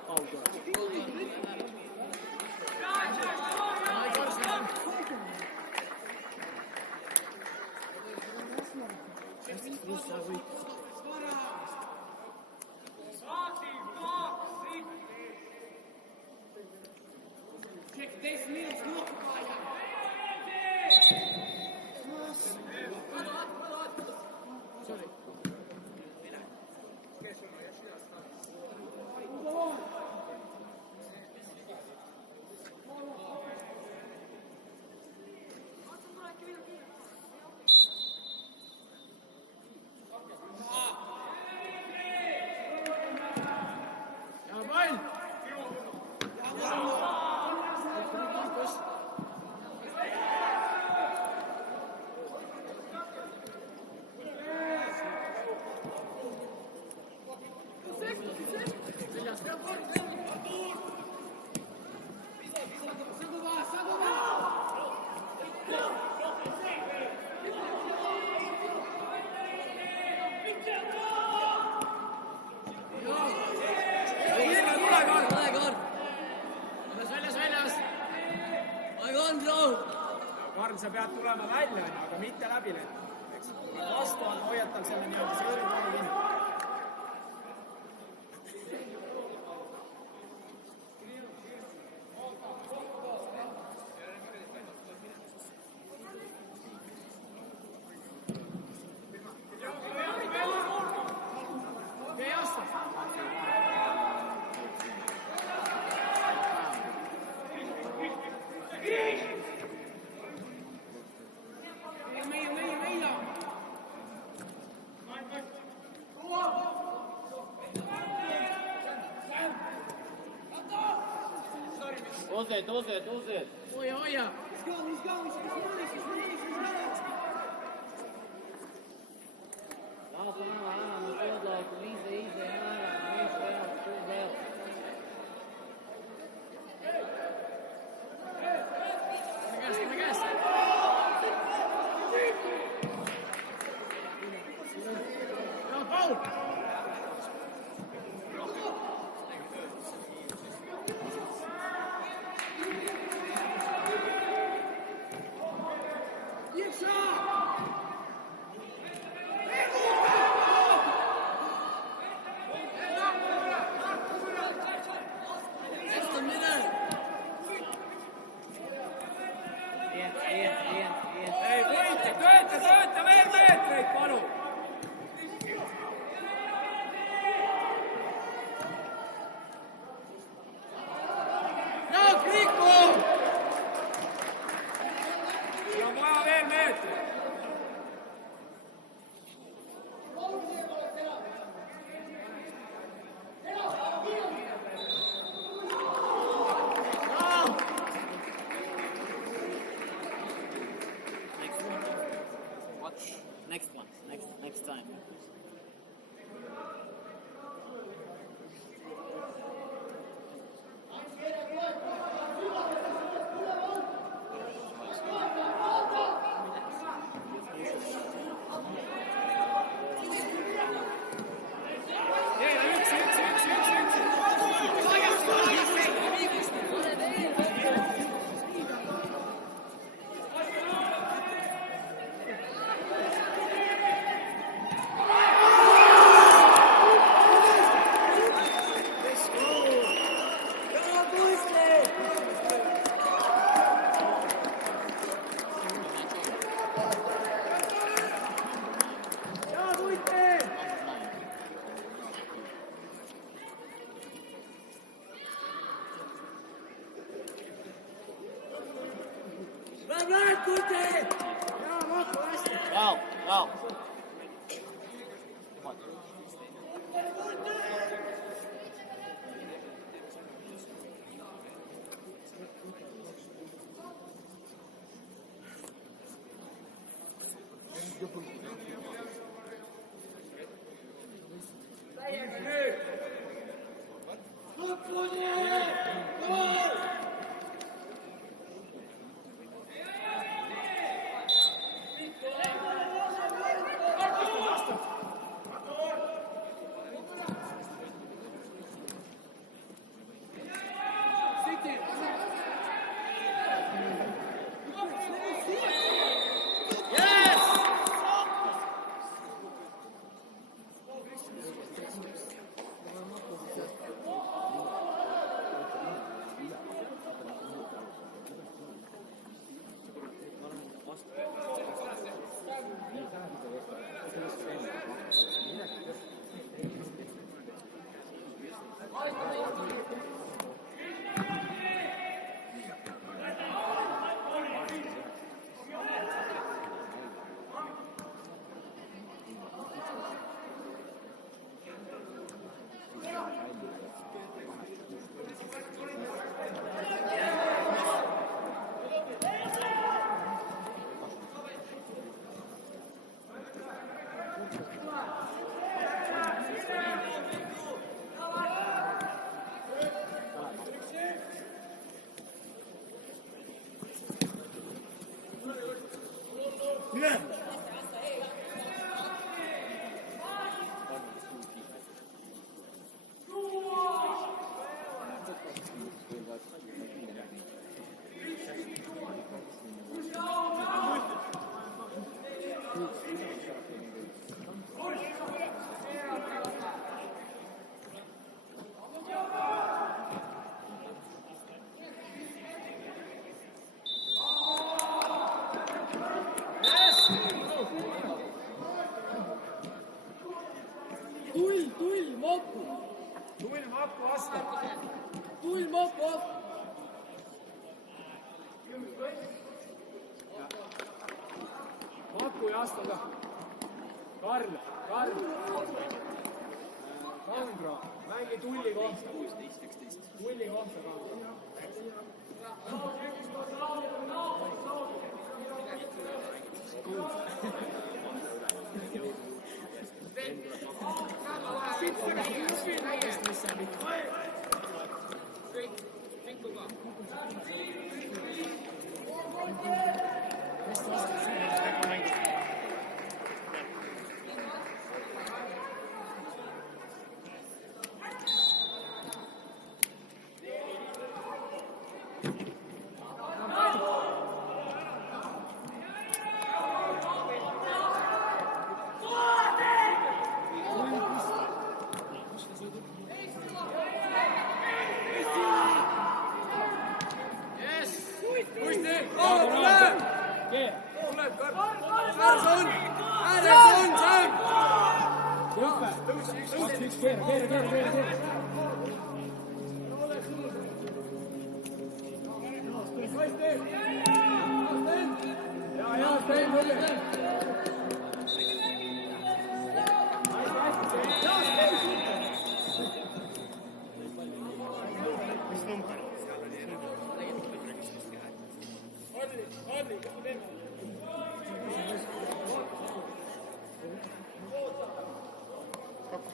road. Karl, sa pead tulema välja, aga mitte läbi lendama. Vastu on, hoiad tal selle nii-öelda sõõri kohe kinni. Tuse. Hoia. Laat hem maar aan, de veld lopen, easy, goed wel. Ei, võite, tööta veel meetreid, palun! No, Kriku! Sul on vaja veel meetreid. Next time. Wow. Maku ja astuda. Karl. Kandro, mängi tulli kohta. Tulli kohta Kandro.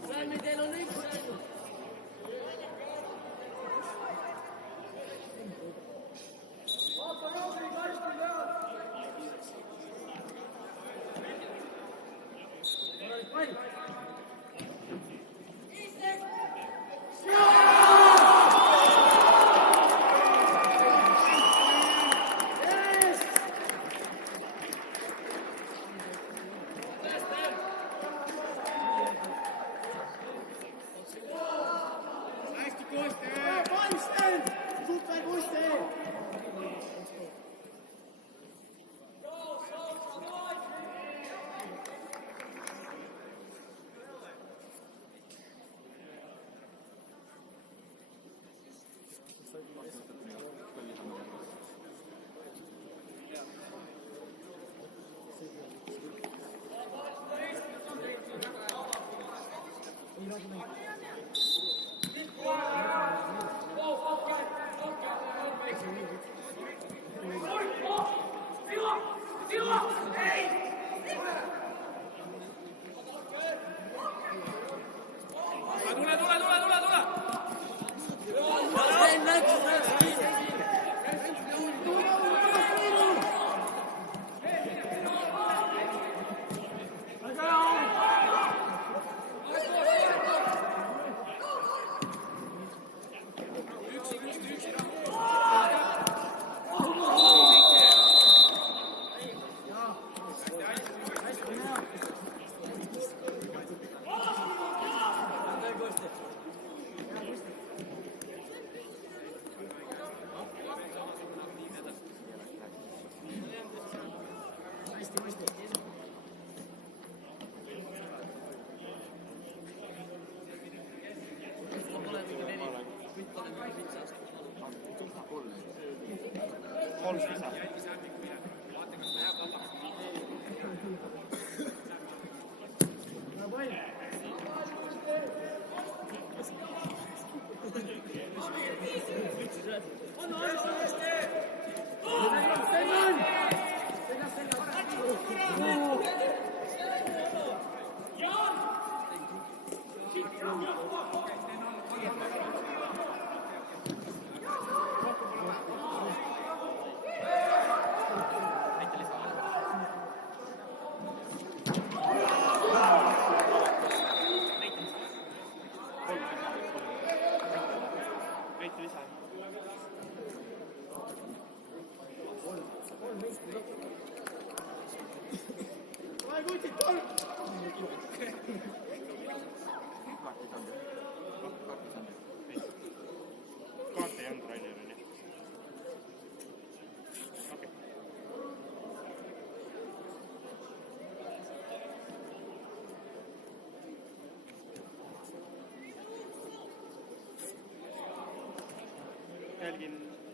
Salmi, teil on üks.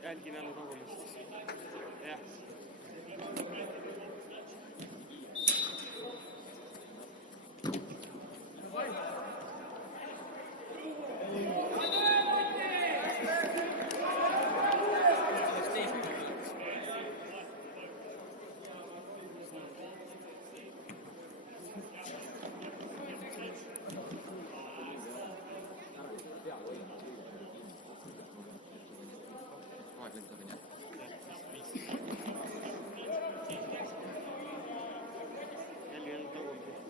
Jälgin jälle tagumist. aeg lendab, onju.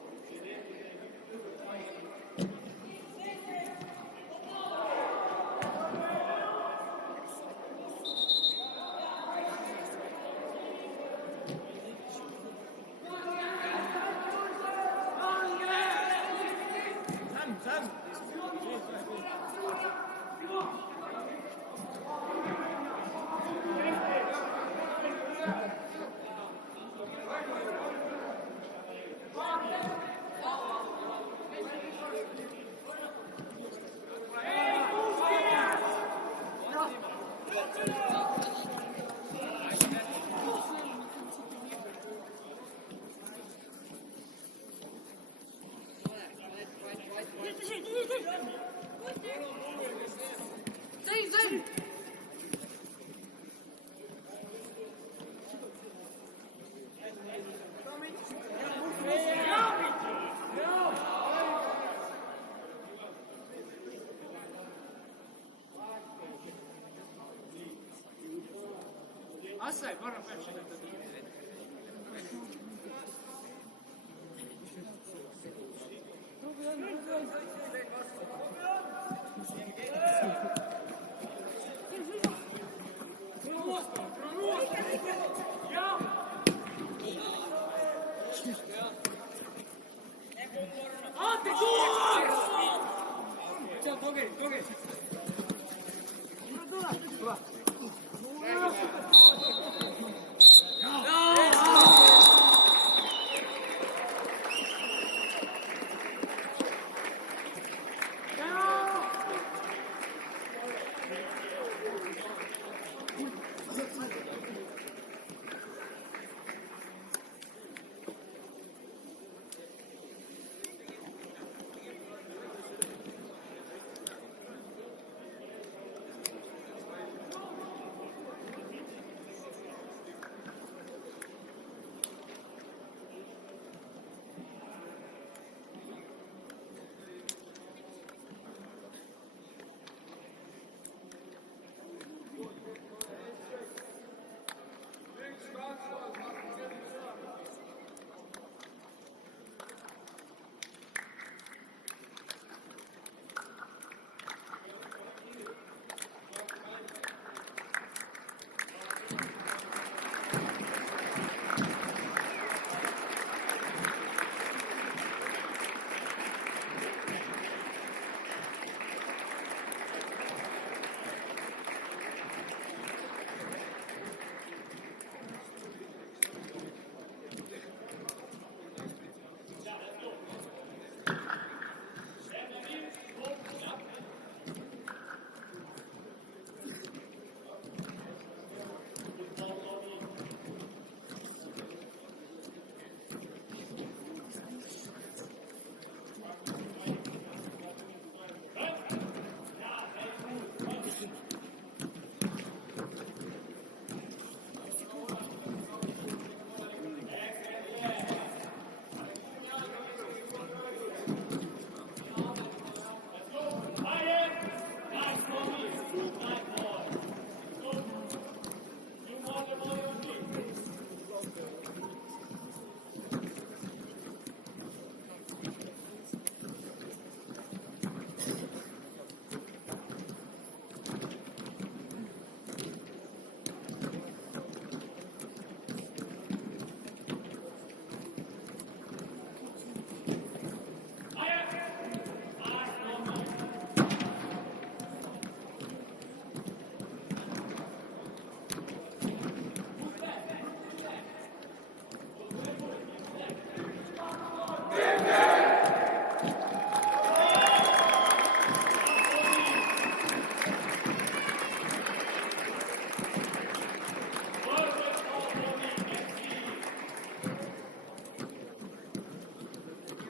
Assai, porra, perso.